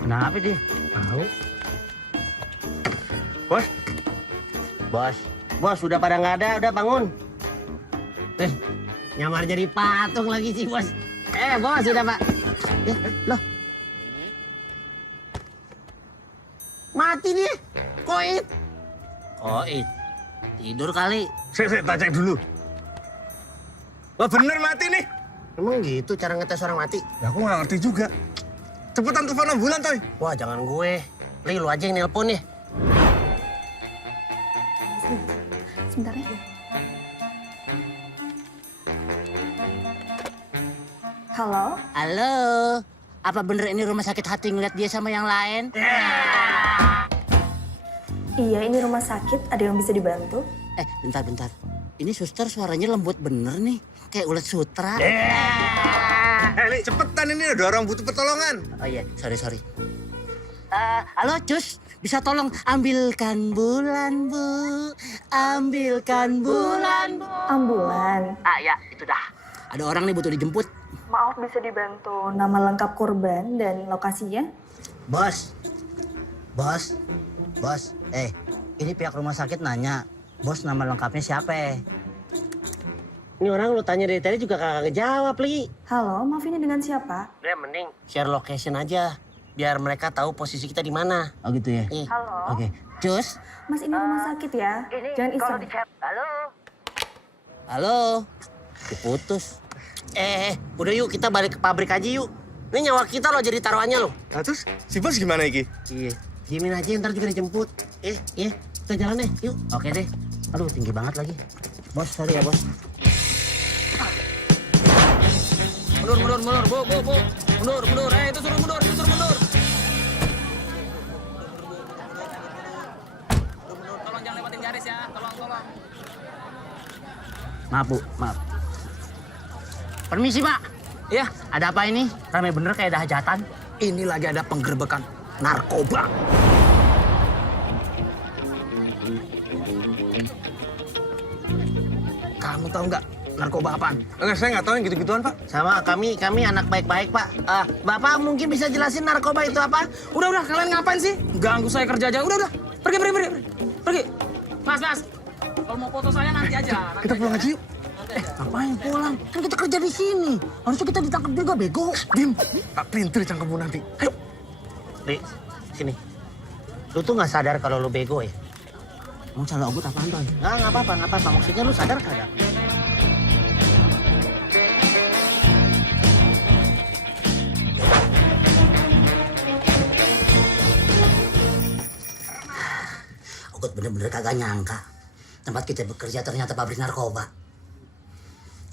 Kenapa dia? Tahu. Bos. Bos, udah pada nggak ada, udah bangun. Nyamar jadi patung lagi sih, bos. Bos, udah, Pak. Loh. Mati dia. Koit. Tidur kali. Saya cek dulu. Wah bener mati nih. Emang gitu cara ngetes orang mati? Ya aku nggak ngerti juga. Cepetan telepon ambulan, Toy. Wah, jangan gue. Li, lu aja yang nelpon nih. Sebentar ya. Halo? Halo. Apa bener ini rumah sakit hati ngeliat dia sama yang lain? Iya, ini rumah sakit. Ada yang bisa dibantu? Bentar. Ini suster suaranya lembut bener nih. Kayak ulet sutra. Li, cepetan ini ada orang butuh pertolongan. Oh iya, sorry. Halo, Cus. Bisa tolong ambilkan bulan, Bu. Ambilkan bulan, Bu. Ambulan? Ya, itu dah. Ada orang nih butuh dijemput. Maaf, bisa dibantu nama lengkap korban dan lokasinya? Bos. Ini pihak rumah sakit nanya, bos nama lengkapnya siapa? Ini orang lu tanya dari tadi juga kagak ngejawab, Li. Halo, maaf ini dengan siapa? Udah mending share location aja, biar mereka tahu posisi kita di mana. Oh gitu ya? Halo? Oke. Cus? Mas, ini rumah sakit ya? Jangan iseng. Halo? Diputus. Udah yuk kita balik ke pabrik aja yuk. Ini nyawa kita loh jadi taruhannya loh. Nah, terus si bos gimana Iki? Iya. Diemin aja ntar juga dijemput. Kita jalan deh, yuk. Oke deh. Aduh, tinggi banget lagi. Bos, sorry ya bos. Mundur, Bu. Mundur. Itu suruh mundur. Tolong jangan lewatin garis ya, tolong. Maaf, Bu. Permisi, Pak. Iya, Ada apa ini? Ramai bener kayak ada hajatan. Ini lagi ada penggerbekan narkoba. Kamu tahu nggak narkoba apaan? Enggak, saya nggak tahu yang gitu-gituan, Pak. Sama kami anak baik-baik, Pak. Bapak mungkin bisa jelasin narkoba itu apa? Udah, kalian ngapain sih? Ganggu saya kerja aja. Udah. Pergi. Mas. Kalau mau foto saya nanti aja. Kita pulang aja yuk. Ngapain pulang? Kan kita kerja di sini. Harusnya kita ditangkap juga, bego. Dim, tak pelintir cangkemmu nanti. Ayo. Li, sini. Lu tuh nggak sadar kalau lu bego ya? Mau salah ogut apaan tuh? Nggak apa-apa. Maksudnya lu sadar kagak? Ogut bener-bener kagak nyangka. Tempat kita bekerja ternyata pabrik narkoba.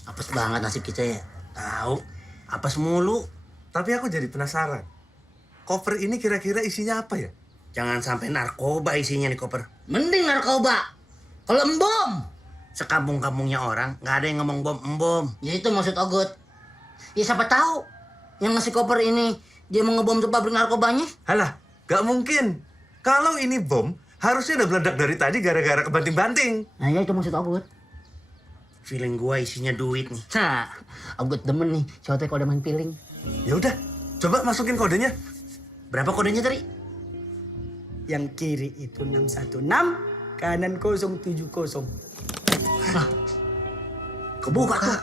Apes banget nasib kita ya. Tahu, apes mulu. Tapi aku jadi penasaran. Koper ini kira-kira isinya apa ya? Jangan sampai narkoba isinya nih koper. Mending narkoba. Kalau embom. Sekampung-kampungnya orang, nggak ada yang ngomong bom. Ya itu maksud Ogut. Ya siapa tahu yang ngasih koper ini dia mau ngebom tuh pabrik narkobanya. Halah, nggak mungkin. Kalau ini bom, harusnya udah meledak dari tadi gara-gara kebanting-banting. Nah ya itu maksud Ogut. Feeling gua isinya duit nih. Ogut demen nih, cowoknya kalau udah main feeling. Ya udah, coba masukin kodenya. Berapa kodenya tadi? Yang kiri itu 616, kanan 070. Kebuka tuh.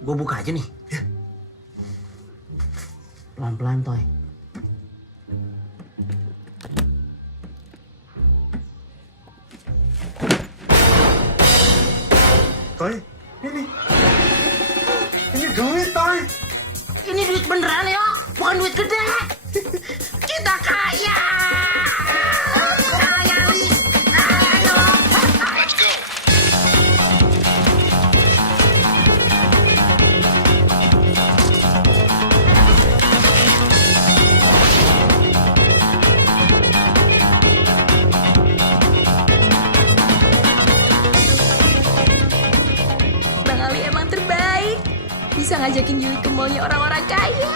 Gua buka aja nih. Ya. Pelan-pelan, Toy. Toy, ini duit, Toy. Ini duit beneran ya, bukan duit gede. Kita kaya. Kaya, Li. Kaya dong. Let's go. bisa ngajakin Yuli ke mallnya orang-orang kaya.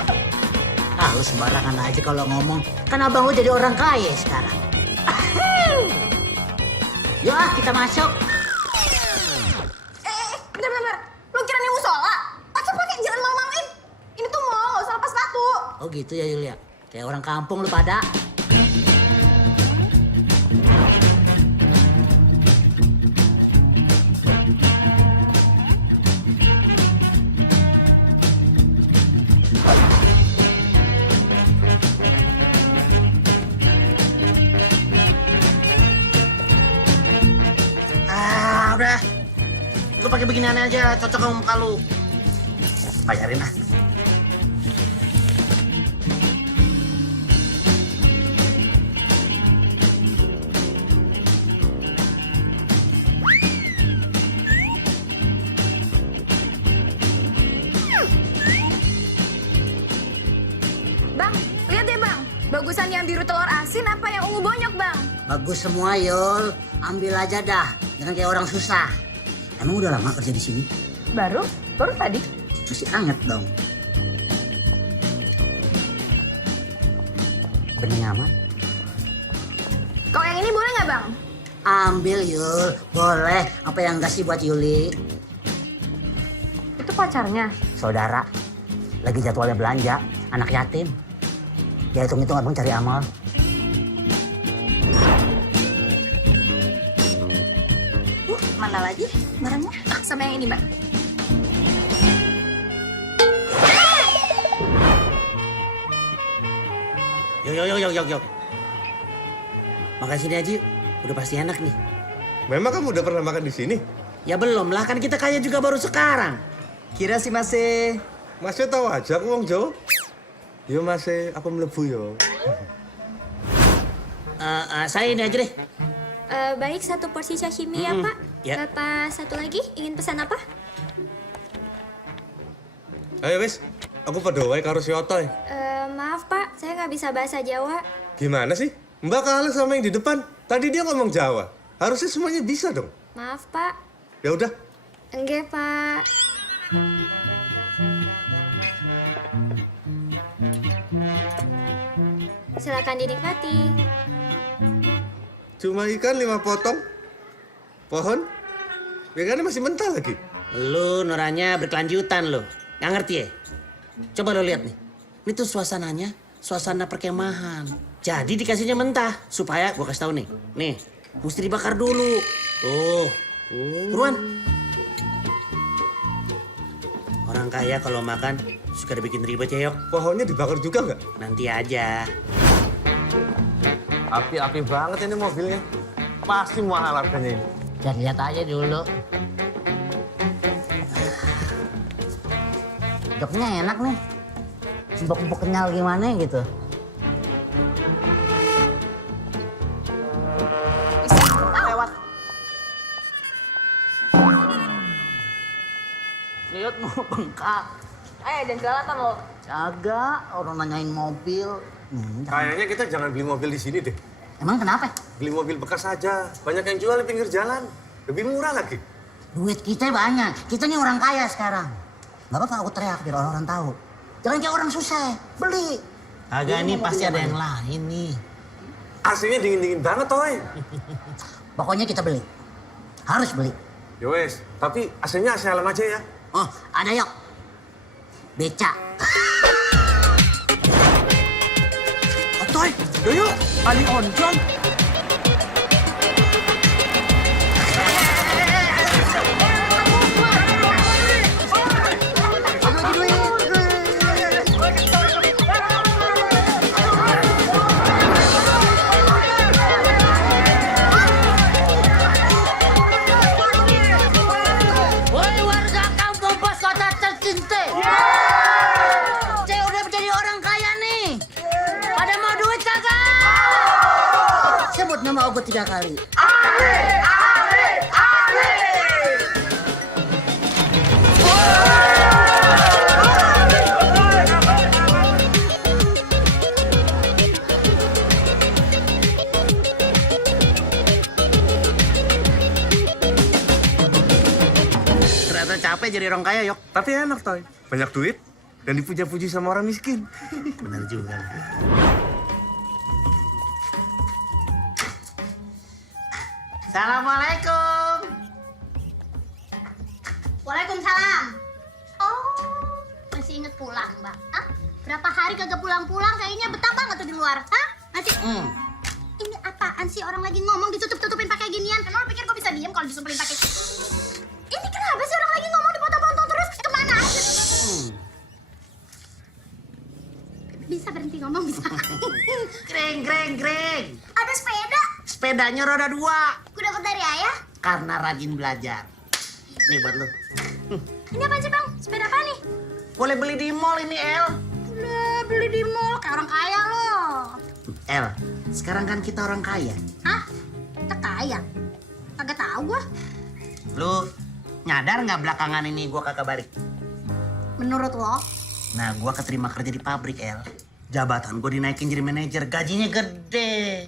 Ah, lu sembarangan aja kalau ngomong. Kan abang lu jadi orang kaya sekarang. Yuk kita masuk. Bentar. Lu kira ini musola? Pakai, jangan malu-maluin. Ini tuh mall, nggak usah lepas sepatu. Oh gitu ya Yulia. Kayak orang kampung lu pada. Udah. Lu pakai beginian aja, cocok sama muka lu. Bayarin ah. Bang, lihat deh bang. Bagusan yang biru telur asin apa yang ungu bonyok bang? Bagus semua Yul. Ambil aja dah. Jangan kayak orang susah. Emang udah lama kerja di sini? Baru tadi. Masih anget dong. Bening amat. Kalau yang ini boleh nggak bang? Ambil Yul. Boleh. Apa yang enggak sih buat Yuli? Itu pacarnya. Saudara. Lagi jadwalnya belanja. Anak yatim. Ya hitung-hitung abang cari amal. Mana lagi barangnya? Sama yang ini mbak. Yuk. Makan sini aja yuk. Udah pasti enak nih. Memang kamu udah pernah makan di sini? Ya belum lah, kan kita kaya juga baru sekarang. Kira sih masih. Masih tahu aja aku wong Jawa. Yo masih aku mlebu yo. Saya ini aja deh. Baik, 1 porsi sashimi ya, Pak. Ya. Bapak satu lagi, ingin pesan apa? Ayo wis, aku padha wae karo si Otoy. Maaf, Pak. Saya nggak bisa bahasa Jawa. Gimana sih? Mbak kalah sama yang di depan. Tadi dia ngomong Jawa. Harusnya semuanya bisa dong. Maaf, Pak. Ya udah. Enggak, Pak. Silakan dinikmati. Cuma ikan 5 potong. Pohon. Ikannya masih mentah lagi. Lu nuranya berkelanjutan lu. Nggak ngerti ya? Coba lu lihat nih. Ini tuh suasananya, suasana perkemahan. Jadi dikasihnya mentah. Supaya, gua kasih tahu nih. Nih, mesti dibakar dulu. Tuh. Buruan. Orang kaya kalau makan suka dibikin ribet ya, Yok. Pohonnya dibakar juga nggak? Nanti aja. Api-api banget ini mobilnya. Pasti mahal harganya ini. Dan lihat aja dulu. Joknya enak nih. Empuk-empuk kenyal gimana gitu. Lewat. Lihat mau bengkak. Jangan galatan lo. Kagak, orang nanyain mobil. Kayaknya kita jangan beli mobil di sini deh. Emang kenapa? Beli mobil bekas aja. Banyak yang jual di pinggir jalan. Lebih murah lagi. Duit kita banyak. Kita nih orang kaya sekarang. Gak apa-apa aku teriak biar orang-orang tahu. Jangan kayak orang susah. Beli. Agak Ini nih pasti mobil ada yang yang lain nih. AC-nya dingin-dingin banget, Toy. Pokoknya kita beli. Harus beli. Yowes, tapi AC-nya AC alam aja ya. Oh, ada Yok. Beca. Otoy, yuk, Ali Onjon. Woi warga kampung pos kota tercinta. Saya udah menjadi orang kaya nih. Pada mau duit kagak? Sebut nama aku 3 kali. Ternyata capek capek jadi orang kaya, Yok. Tapi enak, Toy. Banyak duit dan dipuja-puji sama orang miskin. Benar juga. Assalamualaikum. Waalaikumsalam. Oh, masih inget pulang, Mbak? Hah? Berapa hari kagak pulang-pulang, kayaknya betah banget tuh di luar. Hah? Masih? Ini apaan sih, orang lagi ngomong ditutup-tutupin pakai ginian? Emang lo pikir gue bisa diem kalau disumpelin pakai... Ini kenapa sih orang lagi ngomong dipotong-potong terus? Kemana aja? Bisa berhenti ngomong, bisa? Greng. Ada sepeda. Sepedanya roda 2. Gue dapet dari ayah. Karena rajin belajar. Nih buat lu. Ini apa sih, Bang? Sepeda apa nih? Boleh beli di mall ini, El. Udah beli di mall, kayak orang kaya lo. El, sekarang kan kita orang kaya. Hah? Kita kaya? Kagak tahu gua. Lu nyadar nggak belakangan ini gua kagak balik? Menurut lo? Nah, gua keterima kerja di pabrik, El. Jabatan gua dinaikin jadi manajer, gajinya gede.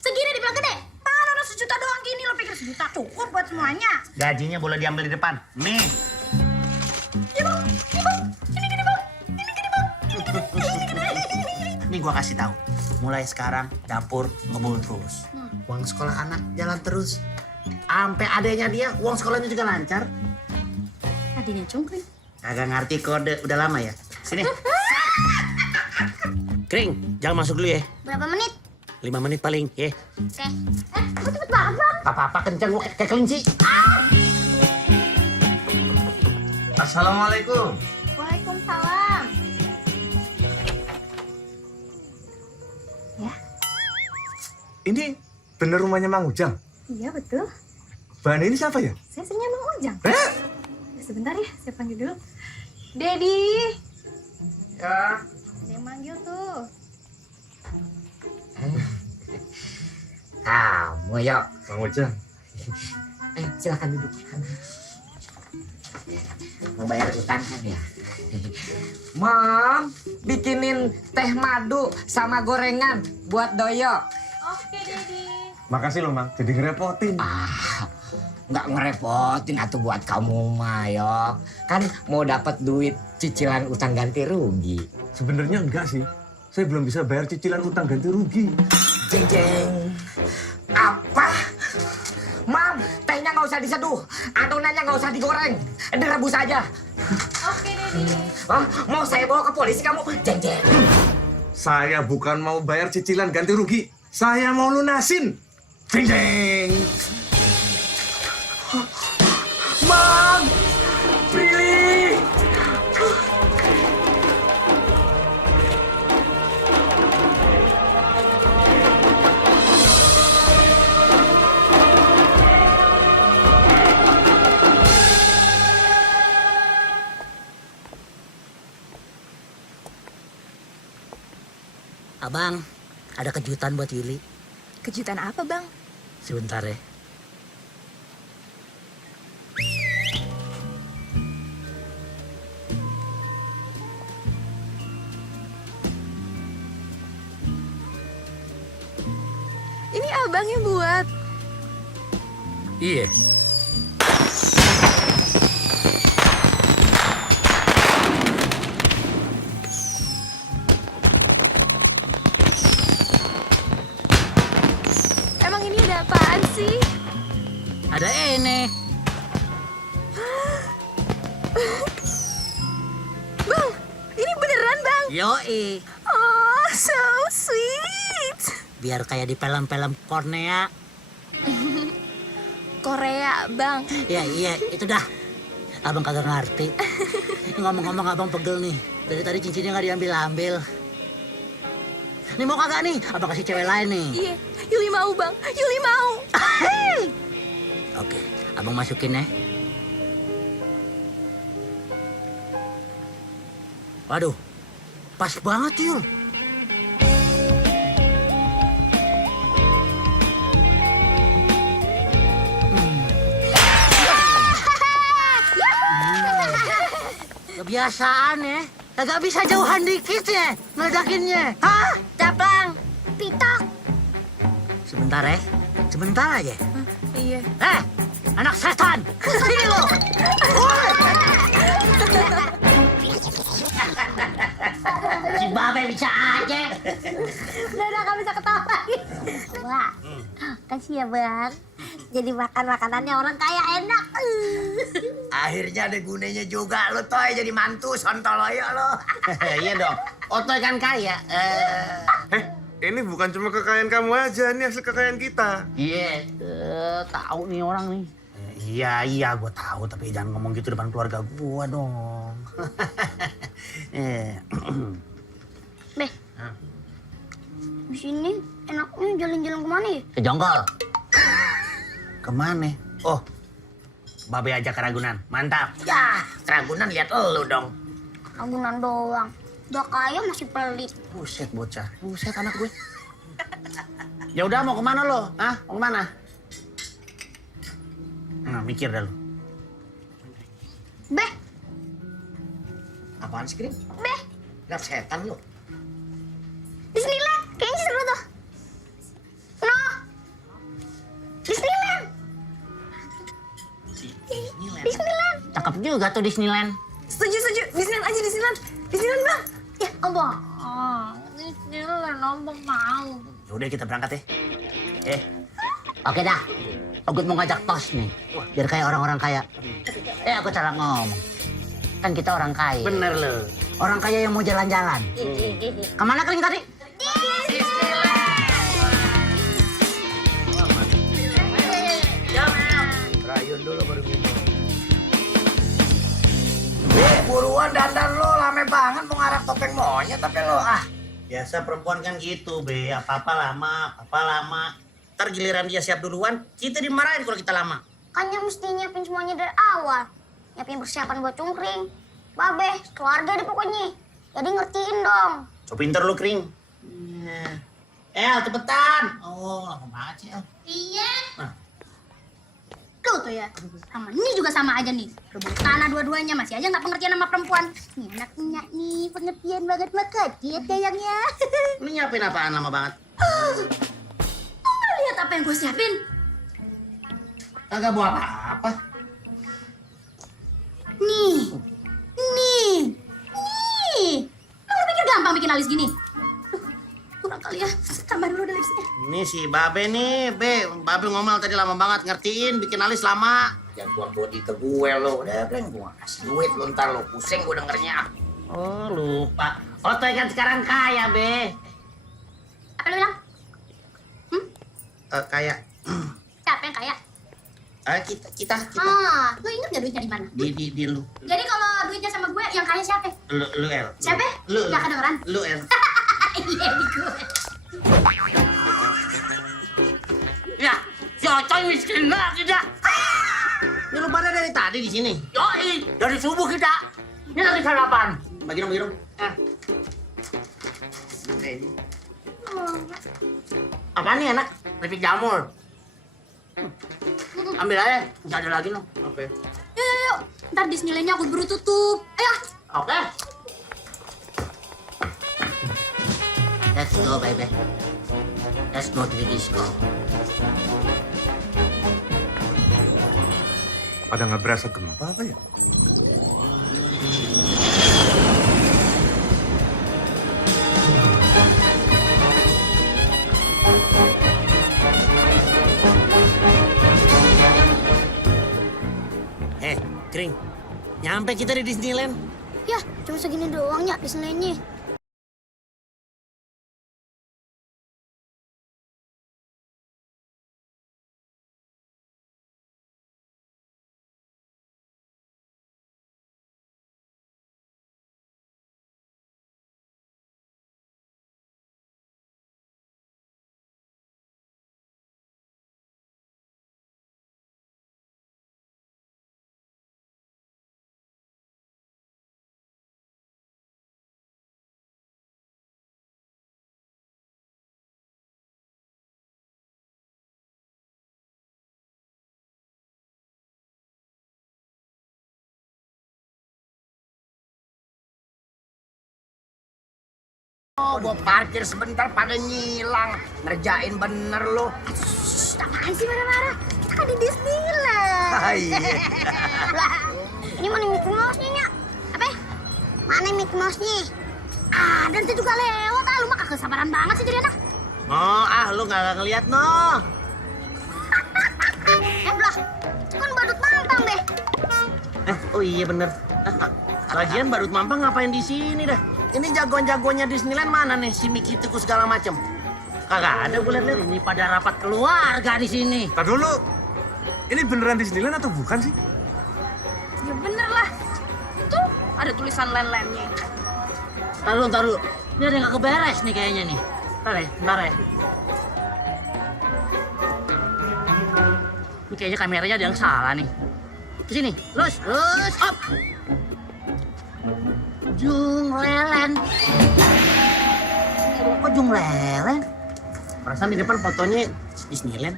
Segini dibilang gede? Mana lo sejuta doang gini, lo pikir sejuta cukup buat semuanya? Gajinya boleh diambil di depan. Nih. Iya, Bang. Iya, Bang. Ini gede, Bang. Ini gede, Bang. Ini gede. Nih gua kasih tahu. Mulai sekarang dapur ngebul terus. Uang sekolah anak jalan terus. Sampai adanya dia, uang sekolahnya juga lancar. Adanya cungkring. Kagak ngerti kode, udah lama ya? Sini. Kring, jangan masuk dulu ya. Berapa menit? 5 menit paling, ya. Oke. Kok cepet banget, Bang? Apa-apa kencang gua kayak kelinci. Assalamualaikum. Waalaikumsalam. Ini bener rumahnya Mang Ujang? Iya, betul. Bahan ini siapa ya? Saya istrinya Mang Ujang. Sebentar ya, saya panggil dulu. Dedi. Ya. Ada yang manggil tuh. Kamu, Yok. Mang Ujang. Silakan duduk. Mau bayar utang kan ya? Mam, bikinin teh madu sama gorengan buat Doyok. Oke, Dedi. Makasih loh, Mang. Jadi ngerepotin. Nggak ngerepotin atau buat kamu mah, Yok. Kan mau dapat duit cicilan utang ganti rugi. Sebenarnya enggak sih. Saya belum bisa bayar cicilan utang ganti rugi. Jeng. Apa? Mam, tehnya nggak usah diseduh, adonannya nggak usah digoreng, direbus aja. Oke, Dedi. Mau saya bawa ke polisi kamu? Jeng. Saya bukan mau bayar cicilan ganti rugi. Saya mau lunasin. Jeng. Mam, Prilly. Abang, ada kejutan buat Yuli. Kejutan apa, Bang? Sebentar ya. Ini abang yang buat. Iya. Emang ini ada apaan sih? Ada ini. Bang, ini beneran, Bang? Yoi. Oh, so sweet. Biar kayak di film-film Korea. Korea, Bang. Iya, itu dah. Abang kagak ngerti. Ngomong-ngomong abang pegel nih. Dari tadi cincinnya nggak diambil-ambil. Nih mau kagak nih? Abang kasih cewek lain nih. Iya, Yuli mau, Bang. Yuli mau. Oke, abang masukin ya. Waduh, pas banget Yul. Kebiasaan ya. Kagak bisa jauhan dikit ya ngeledakinnya. Hah? Caplang. Pitok. Sebentar ya. Sebentar aja. Iya. Anak setan! Sini lo! Si Babe bisa aja. Udah gak bisa ketawa lagi. Wah, kasih ya bang. Jadi makan makanannya orang kaya enak. Akhirnya ada gunanya juga lo toy jadi mantu sontoloyo lo. Iya dong. Otoy kan kaya. Ini bukan cuma kekayaan kamu aja, ini hasil kekayaan kita. Iya. Tahu nih orang nih. Iya, gue tahu, tapi jangan ngomong gitu depan keluarga gue dong. Beh, di sini enaknya jalan-jalan kemana ya? Ke Jonggol. Kemana? Oh, Babe aja ke Ragunan. Mantap. Ya, Ragunan lihat lo dong. Ragunan doang. Udah kaya masih pelit. Buset bocah, buset anak gue. Ya udah mau kemana lo? Hah? Mau kemana? Nah, mikir dah lo. Beh, Apaan sih, Krim? beh, Lihat setan lo. Disneyland. Kayaknya seru tuh. No. Disneyland. Disneyland. Cakep juga tuh Disneyland. Setuju. Disneyland aja, Disneyland. Disneyland, Bang. Ya, abang. Disneyland, abang mau. Yaudah kita berangkat ya. Oke dah. Aku mau ngajak tos nih. Biar kayak orang-orang kaya. Aku salah ngomong. Kan kita orang kaya. Bener lo. Orang kaya yang mau jalan-jalan. Kemana Kering tadi? Rayun dulu baru minum. Buruan dandan lo, lame banget mau ngarap topeng monyet tapi lo Biasa perempuan kan gitu, Be. Apa-apa lama. Ntar giliran dia siap duluan, kita dimarahin kalau kita lama. Kan yang mesti nyiapin semuanya dari awal. Nyiapin persiapan buat cungkring. Babe, keluarga deh pokoknya. Jadi ngertiin dong. So pinter lu, Kring. Cepetan. Oh, lama banget sih, El. Iya. Nah. Lu tuh ya, sama ini juga sama aja nih. Rebut tanah dua-duanya, masih aja nggak pengertian sama perempuan. Nih anaknya nih, pengertian banget makasih ya sayangnya. Lu nyiapin apaan lama banget? Nggak lihat apa yang gue siapin? Kagak bawa apa-apa. Nih. Lu pikir gampang bikin alis gini? Kurang kali ya, tambah dulu deh lipsnya. Ini si Babe nih, Be. Babe ngomel tadi lama banget, ngertiin, bikin alis lama. jangan buang body ke gue lo. Udah kan gue kasih duit lo ntar lo. Pusing gue dengernya. Oh, lupa. Otoy kan sekarang kaya, Be. Apa lu bilang? Kaya. Siapa yang kaya? Kita. Lu inget gak duitnya di mana? Di lu. Jadi kalau duitnya sama gue, yang kaya siapa? Lu, El. Siapa? Lu. Gak kedengeran? Lu, El. Iya, di gue. Ya, si Ocoy miskin lagi dah. Ini lu pada dari tadi di sini? Yoi, dari subuh kita. Ini lagi sarapan. Bagi dong. Apaan nih enak? Keripik jamur. Ambil aja, nggak ada lagi loh. Oke. Yuk. Ntar Disneylandnya aku buru tutup. Ayo. Oke. Let's go, baby. Let's go to the disco. Pada nggak berasa gempa apa ya? Kring, nyampe kita di Disneyland. Ya, cuma segini doang ya Disneylandnya. Oh, gua parkir sebentar pada nyilang. Ngerjain bener lo. Apaan sih marah-marah? Kita kan di Disneyland. Iya. Lah, ini mana Mickey Mouse-nya, Nyak? Apa? Mana Mickey Mouse-nya? Ah, dan itu juga lewat. Ah, lu mah kagak sabaran banget sih jadi anak. Lu nggak ngeliat, noh. Lah, kan badut mampang deh. Oh iya bener. Lagian badut mampang ngapain di sini dah? Ini jagoan-jagoannya Disneyland mana nih? Si Mickey Tikus segala macem. Kagak ada gue liat-liat. Ini pada rapat keluarga di sini. Tar dulu, ini beneran Disneyland atau bukan sih? Ya bener lah. Itu ada tulisan len-lennya. Taruh. Ini ada yang kagak beres nih kayaknya nih. Bentar ya. Ini kayaknya kameranya ada yang salah nih. Kesini, lus, up. Jung Lelen. Kok Jung Lelen? Perasaan di depan fotonya Disneyland.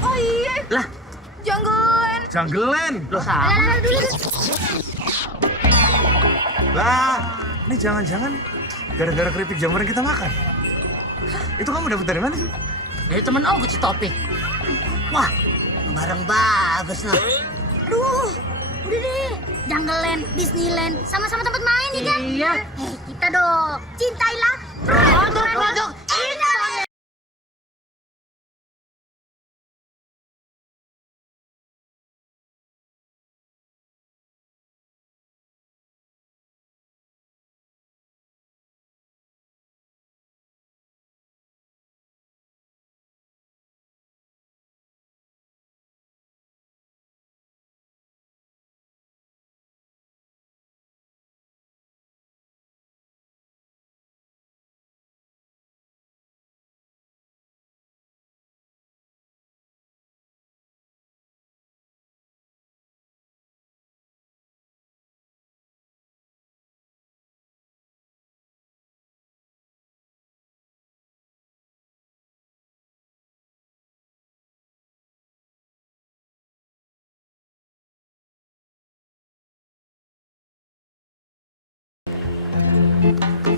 Oh iya. Lah, Jungleland. Jungleland. lo salah. Lah, ini jangan-jangan gara-gara keripik jamur yang kita makan. Itu kamu dapat dari mana sih? Dari temen aku si Topik. Wah, barang bagus nah. Aduh, udah deh. Jungleland, Disneyland, sama-sama tempat main ya kan? Iya. Kita dong. Cintailah. Produk.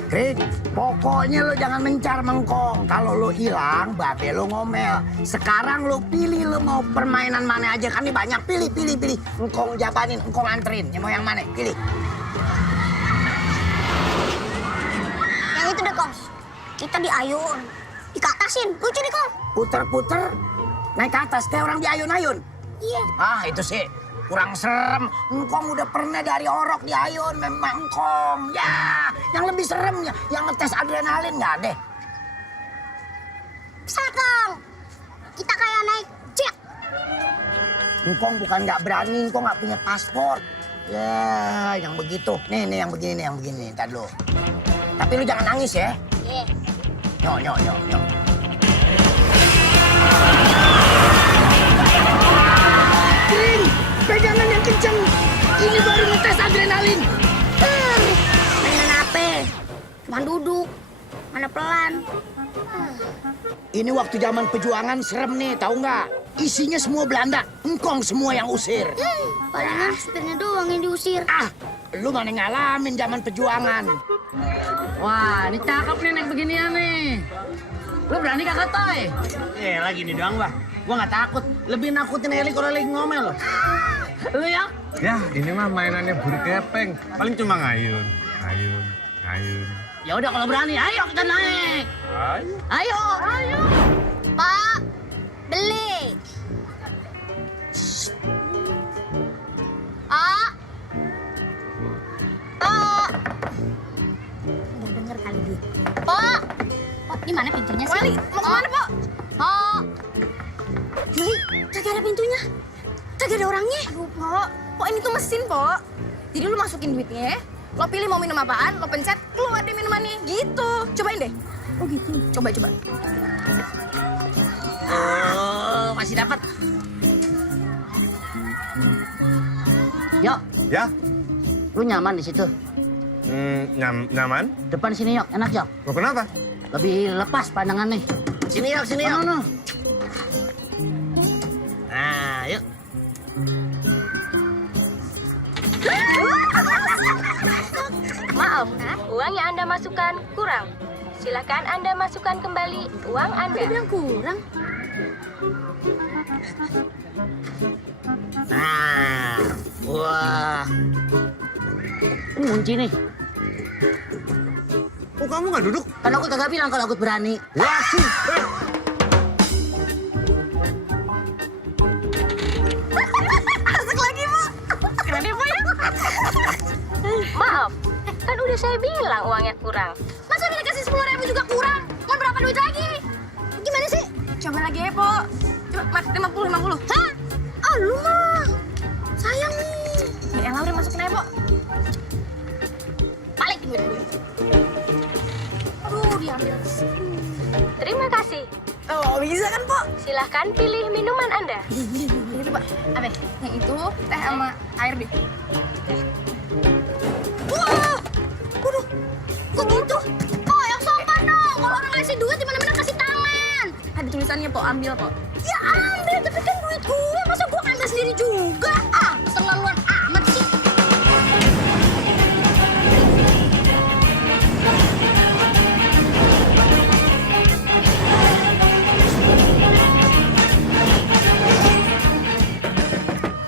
Krik, pokoknya lo jangan mencar mengkong. Kalau lo hilang, babe lo ngomel. Sekarang lo pilih lo mau permainan mana aja. Kan ini banyak, pilih. Engkong jabanin, engkong anterin. Ya mau yang mana? Pilih. Yang itu deh, Kong. Kita diayun. Dikatasin. Lucu nih, Kong. Puter-puter, naik ke atas kayak orang diayun-ayun. Iya. Ah, itu sih kurang serem. Engkong udah pernah dari orok diayun, memang engkong. Ya, yang lebih seremnya, yang ngetes adrenalin nggak deh. Bisa, Kong. Kita kayak naik jet. Engkong bukan nggak berani, engkong nggak punya paspor. Ya, yang begitu. Nih, yang begini. Ntar dulu. Tapi lu jangan nangis ya. Iya. Nyok. Kering, pegangan yang kenceng. Ini baru ngetes adrenalin. Mainan apa? Cuman duduk. Mana pelan. Ini waktu zaman perjuangan serem nih, tahu nggak? Isinya semua Belanda, engkong semua yang usir. Palingan supirnya doang yang diusir. Ah, lu mana ngalamin zaman perjuangan. Wah, ini cakep nih naik beginian nih. Lu berani kagak, Toy? Lagi nih doang, Bah. Gua nggak takut. Lebih nakutin Eli kalau lagi ngomel loh. Lu ya? Ya, ini mah mainannya buruk gepeng. Paling cuma ngayun. Ya udah kalau berani, ayo kita naik. Ayo. Pak, beli. Pak. Udah denger kali dia. Pak. Pak, di mana pintunya sih? Wali, mau kemana, Pak? Pak. Juli, kagak ada pintunya. Kagak ada orangnya. Aduh, Pok ini tuh mesin, Pok. Jadi lu masukin duitnya, lo pilih mau minum apaan, lo pencet, keluar deh minumannya. Gitu. Cobain deh. Oh gitu. Coba. Oh, masih dapat. Yok, Ya, lu nyaman di situ. nyaman. Depan sini, Yok. Enak, Yok. Lo kenapa? Lebih lepas pandangan nih. Sini, Yok. No. Nah, yuk. Maaf, Maaf, uang yang Anda masukkan kurang. Silakan Anda masukkan kembali uang Anda. Dia bilang kurang. Nah, wah. Ini kunci nih. Oh, kamu nggak duduk? Kan aku kagak bilang kalau aku berani. Wah, sih. Asik lagi, Bu. Keren ya, Bu ya? Maaf, kan udah saya bilang uangnya kurang. Masa udah dikasih 10.000 juga kurang? Mau berapa duit lagi? Gimana sih? Coba lagi ya, Po. Coba 50. Hah? Ah, lu mah. Sayang nih. Ya elah, udah masukin aja, Po. Balikin duit gue. Aduh, diambil. Terima kasih. Oh, bisa kan, Po? Silahkan pilih minuman Anda. Ini, Pak. Apa? Yang itu teh sama air deh. Wah! Waduh, kok gitu? Oh, yang sopan dong. Kalau orang ngasih duit, dimana-mana kasih tangan. Ada tulisannya, Po. Ambil, Po. Ya ambil, tapi kan duit gue. Masa gue ambil sendiri juga? Ah, terlaluan amat sih.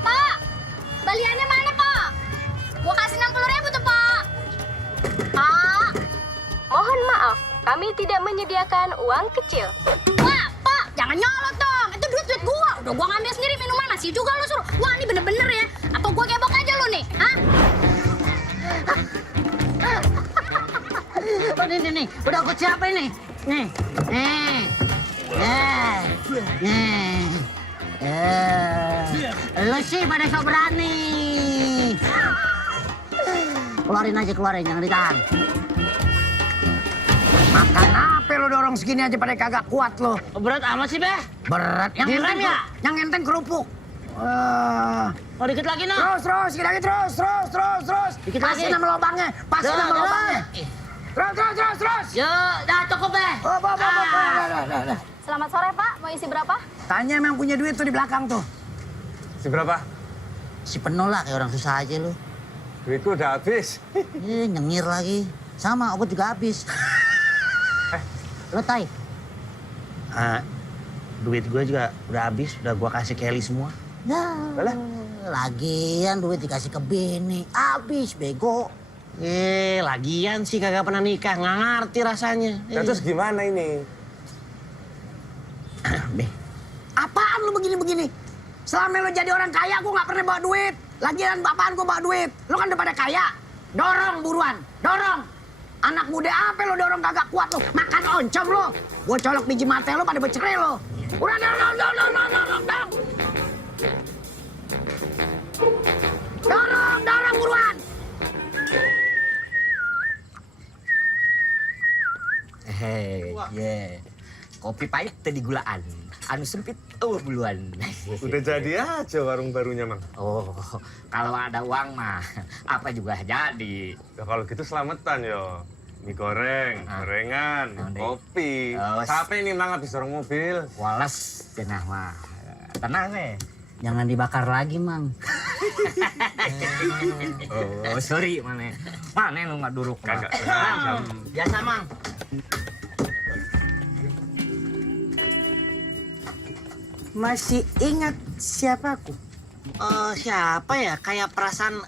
Pak, baliannya mana, Pak? Gue kasih 60.000 tuh, Pak. Pak. Mohon maaf, kami tidak menyediakan uang kecil. Wah, Pak, jangan nyolot dong. Itu duit gua. Udah gua ngambil sendiri minuman, masih juga lu suruh. Wah, ini bener-bener ya. Apa gua gebok aja lu nih? Hah? Oh, nih. Udah aku siapin nih. Nih. Lu sih pada sok berani. Keluarin, jangan ditahan. Makan apa lo dorong segini aja pada kagak kuat lo? Berat amat sih, Beh. Berat. Yang Direm enteng ya? Yang enteng kerupuk. Oh, dikit lagi, nah. Terus, terus. Dikit Pasin lagi. nama lobangnya. Pasin nama lobangnya. Terus. Yuk, dah cukup, Beh. Dah. Selamat sore, Pak. Mau isi berapa? Tanya emang punya duit tuh di belakang tuh. Si berapa? Si penuh lah, kayak orang susah aja lu. Duitku udah habis. Nyengir lagi. Sama, obat juga habis. Lo, Tai? Duit gue juga udah habis, udah gue kasih Kelly semua. Nah, Lagian duit dikasih ke bini, habis bego. Lagian sih kagak pernah nikah, nggak ngerti rasanya. Ya, terus gimana ini? Beh, apaan lu begini-begini? Selama lu jadi orang kaya, gua nggak pernah bawa duit. Lagian bapaan gua bawa duit. Lu kan udah pada kaya. Dorong buruan, dorong. Anak muda apa lu dorong kagak kuat lu? Makan oncom lu. Gua colok biji mata lu pada bercerai lu. Udah, dorong. Dorong buruan. Kopi pahit tadi gulaan. Anu sempit, buluan. Udah jadi aja warung barunya, Mang. Oh, kalau ada uang mah, apa juga jadi. Ya kalau gitu selamatan yo. Mie goreng, gorengan, kopi. Capek nih, Mang, habis dorong mobil. Walas, cenah mah. Tenang nih. jangan dibakar lagi, Mang. Oh, sorry, Mane. Mane lu nggak duruk. Kagak. Biasa, Mang. Masih ingat siapa aku? Siapa ya? Kayak perasaan...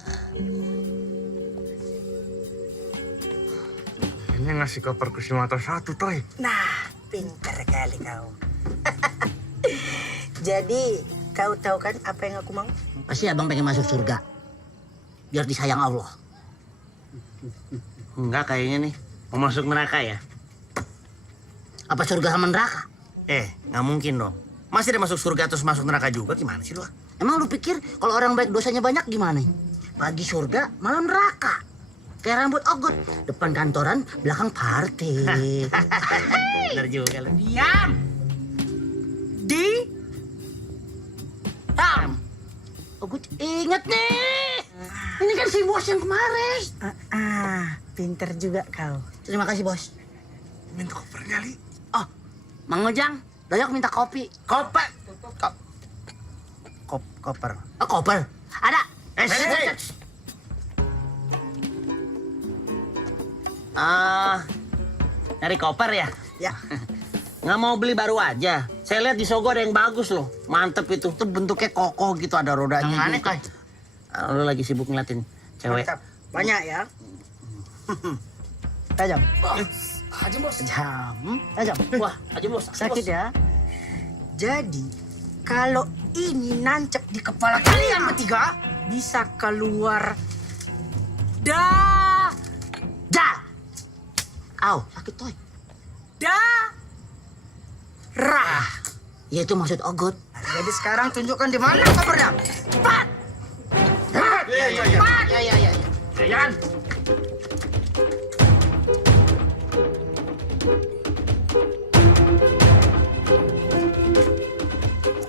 Ini ngasih kabar ke si Mata Satu, Toy. Nah, pintar kali kau. Jadi, kau tahu kan apa yang aku mau? Pasti abang pengen masuk surga. Biar disayang Allah. Enggak kayaknya nih. Mau masuk neraka ya? Apa surga sama neraka? Nggak mungkin dong. Masih ada masuk surga terus masuk neraka juga, gimana sih lu? Emang lu pikir kalau orang baik dosanya banyak gimana? Pagi surga, malam neraka. Kayak rambut ogot, depan kantoran, belakang party. Bener juga lu. Diam. Ogut inget nih. Ini kan si bos yang kemarin. Pinter juga kau. Terima kasih, bos. Minta kopernya, Li. Oh, Mang Ojang, Doyok minta kopi. Koper. Koper. Oh, koper. Ada. Nyari koper ya? Ya. Nggak mau beli baru aja. Saya lihat di Sogo ada yang bagus loh. Mantep itu. Tuh bentuknya kokoh gitu, ada rodanya. Yang mana, gitu. Lu lagi sibuk ngeliatin cewek. Mantap. Banyak ya. Tajam. Aja bos. Tajam. Tajam. Wah, aja bos. Sakit ya. Jadi, kalau ini nancep di kepala kalian bertiga, bisa keluar dah. Au, sakit toy. Darah. Ya itu maksud Ogut. Jadi sekarang tunjukkan di mana kopernya. Cepat. Iya. Jangan.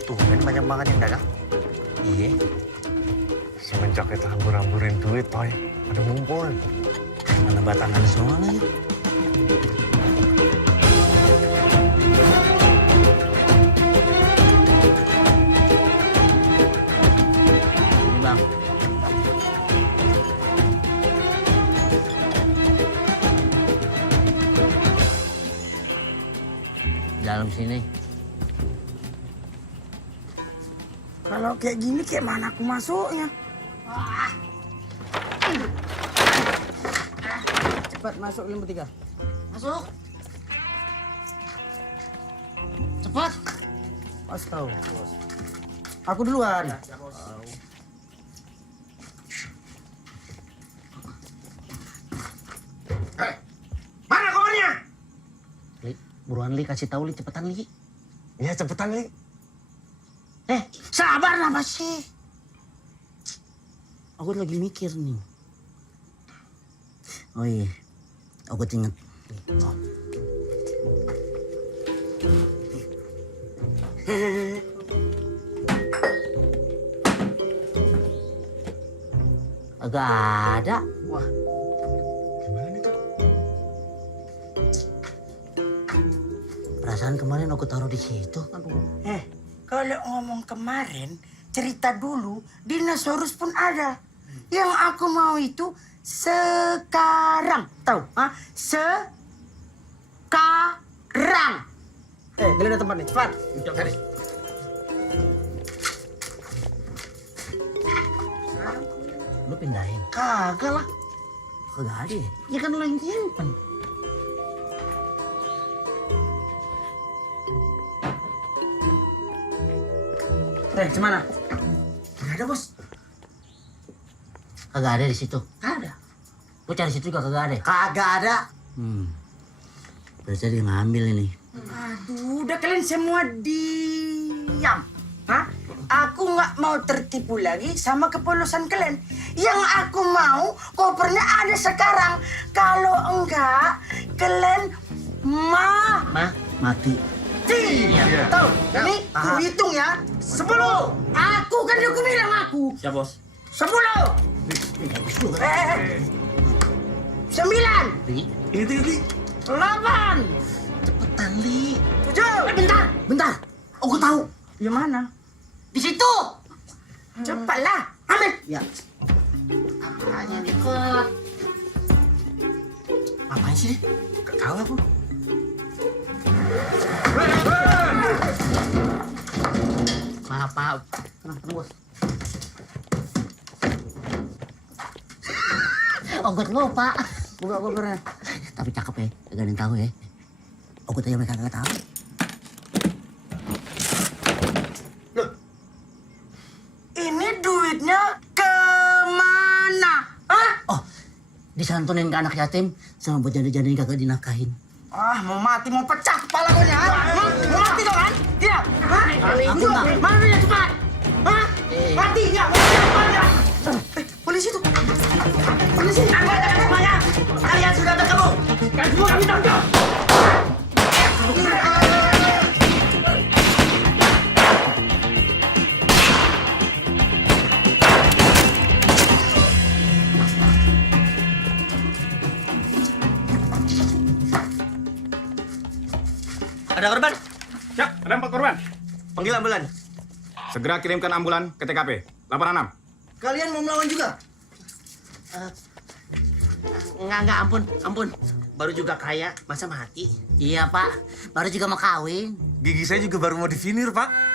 Tumben banyak banget yang dagang. Iya. Semenjak kita hambur-hamburin duit, Toy. Ada ngumpul. Mana batangan semua lagi. Ini bang. Dalam sini. Kalau kayak gini, kayak mana aku masuknya? Cepat masuk kalian bertiga. Masuk. Cepat. Mas tahu. Aku duluan. Mana kopernya? Li, buruan Li, kasih tahu Li, cepetan Li. Iya, cepetan, Li. Sabar lah sih. Aku lagi mikir nih. Oh iya, aku inget. Oh. Agak ada. Wah. Gimana tuh? Perasaan kemarin aku taruh di situ. Aduh. Kalau ngomong kemarin, cerita dulu, dinosaurus pun ada. Yang aku mau itu sekarang. Tahu? Sekarang. Giliran tempat nih, cepat. Cari. Lu pindahin? Kagak lah. Kagak ada ya? Ya kan lu yang simpen. Gimana? Nggak ada bos. Kagak ada di situ. Ada. Lu cari situ juga kagak ada. Kagak ada. Berarti dia ngambil ini. Aduh, udah kalian semua diam. Hah? Aku nggak mau tertipu lagi sama kepolosan kalian. Yang aku mau kopernya ada sekarang. Kalau enggak, kalian Mati. Iya. Tahu? Ini aku hitung ya. 10. Aku kan aku bilang aku. Siap, Bos. 10. 9. Ini. 8. Cepetan, Li. 7. Bentar. Aku tahu. Yang mana? Di situ. Cepatlah. Ambil. Ya. Apanya deket? Apaan sih? Gak tahu aku. Maaf. Tenang, Bos. Ogut lupa. Buka kopernya. Tapi cakep ya, gak ada yang tahu ya. Ogut aja mereka gak tahu. Loh. Ini duitnya kemana? Hah? Oh, disantunin ke anak yatim sama buat janda-janda yang kagak dinafkahin. Mau mati, mau pecah kepala gue nih, ha? Mau mati dong, kan? Iya. Hah? Aku enggak. Mana duitnya, cepat? Hah? Mati, ya? Polisi tuh. Polisi. Anggota semuanya. Kalian sudah bertemu. Kalian semua kami tangkap. Ada korban? Siap, ada 4 korban. Panggil ambulan. Segera kirimkan ambulan ke TKP. Laporan 6. Kalian mau melawan juga? Enggak, ampun. Baru juga kaya, masa mati? Iya, Pak. Baru juga mau kawin. Gigi saya juga baru mau divinir, Pak.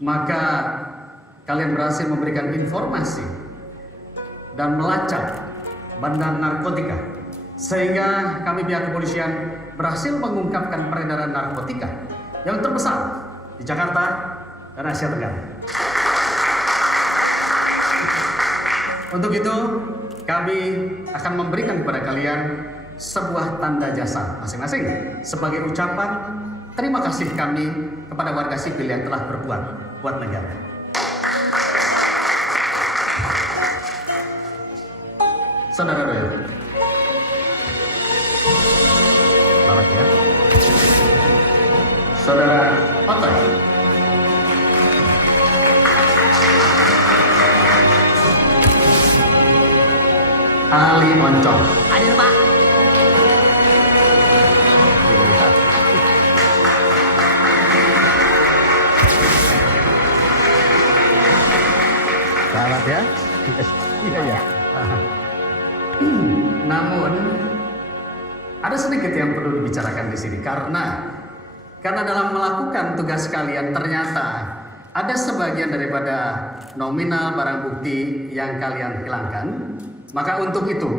Maka kalian berhasil memberikan informasi dan melacak bandar narkotika, sehingga kami pihak kepolisian berhasil mengungkapkan peredaran narkotika yang terbesar di Jakarta dan Asia Tenggara. Untuk itu, kami akan memberikan kepada kalian sebuah tanda jasa masing-masing sebagai ucapan terima kasih kami kepada warga sipil yang telah berbuat buat negara. Saudara Doyo, selamat ya. Saudara Otoy, Ali Moncong, Hadir, Pak. selamat ya. Iya. Namun ada sedikit yang perlu dibicarakan di sini karena dalam melakukan tugas kalian ternyata ada sebagian daripada nominal barang bukti yang kalian hilangkan. Maka untuk itu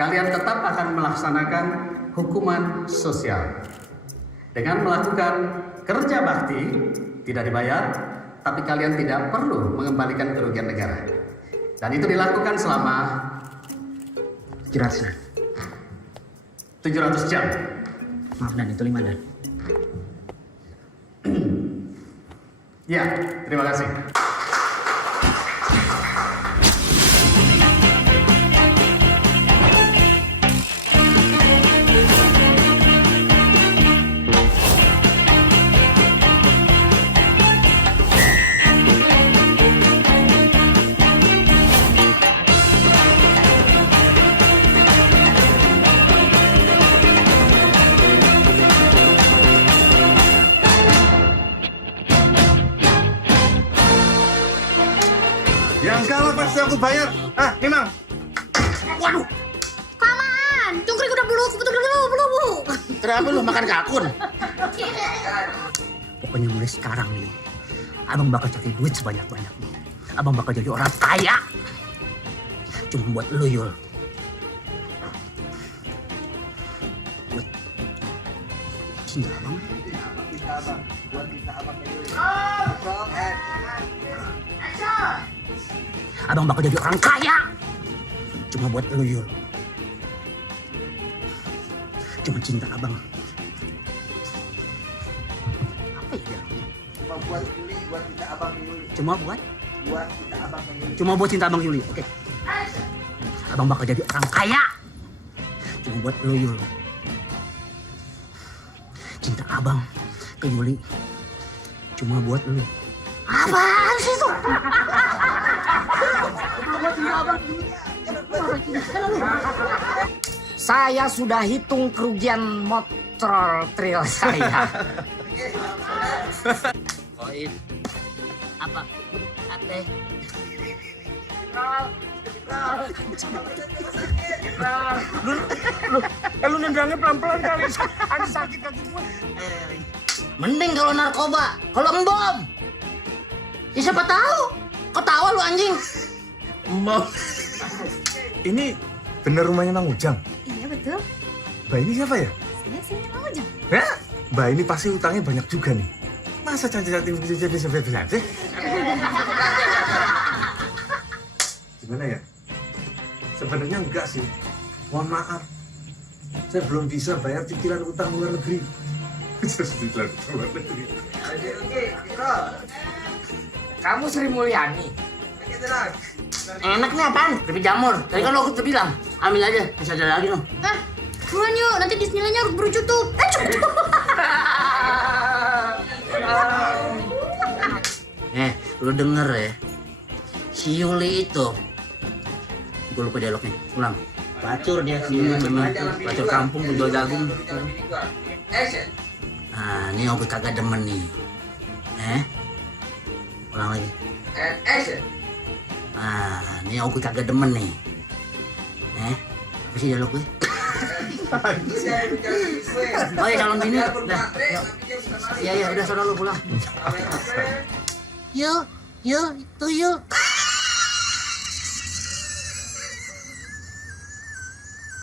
kalian tetap akan melaksanakan hukuman sosial dengan melakukan kerja bakti tidak dibayar, tapi kalian tidak perlu mengembalikan kerugian negara. Dan itu dilakukan selama 700 jam. Maaf, Dan, itu 5, Dan. Ya, terima kasih. Yang kalah pasti aku bayar. Ah, nih Mang. Waduh. Kamaan, cungkring udah beluk. Kenapa lu makan kalkun? Pokoknya mulai sekarang nih, abang bakal cari duit sebanyak-banyaknya. Abang bakal jadi orang kaya. Cuma buat lu, Yul. Buat cinta abang. Abang bakal jadi orang kaya. Cuma buat lu, Yul. Cuma cinta abang. Apa ya? Cuma buat cinta abang Yuli. Oke. Abang bakal jadi orang kaya. Cuma buat lu, Yul. Cinta abang ke Yuli. Cuma buat lu. Apaan sih itu? Saya sudah hitung kerugian motor trail saya. Koin. Apa? Ate. Lu nendangnya pelan-pelan kali. Ada sakit kaki gue. Mending kalau narkoba, kalau ngebom. Ya siapa tahu? Ketawa lu anjing. Mau. Ini bener rumahnya Mang Ujang? Iya betul. Mbak ini siapa ya? Saya sini mau aja. Ya, Mbak ini pasti utangnya banyak juga nih. Masa cantik-cantik begitu bisa sih? Gimana ya? Sebenarnya enggak sih. Mohon maaf. Saya belum bisa bayar cicilan utang luar negeri. Cicilan luar negeri. Kamu Sri Mulyani. Enak nih apaan? Keripik jamur. Tadi kan lo udah bilang. Ambil aja, bisa ada lagi loh. Hah? Buruan yuk, nanti Disneylandnya harus buru cutup. Cutup. Lu denger ya. Si Yuli itu. Gue lupa dialognya. Ulang. Pacur dia. Pacur kampung, penjual jagung. Nah, ini Opi kagak demen nih. Ulang lagi. Nah, ini Opi kagak demen nih. Apa sih dialog gue? Oh ya calon bini. Udah. Iya, udah sana lu pulang. Yuk, itu yuk.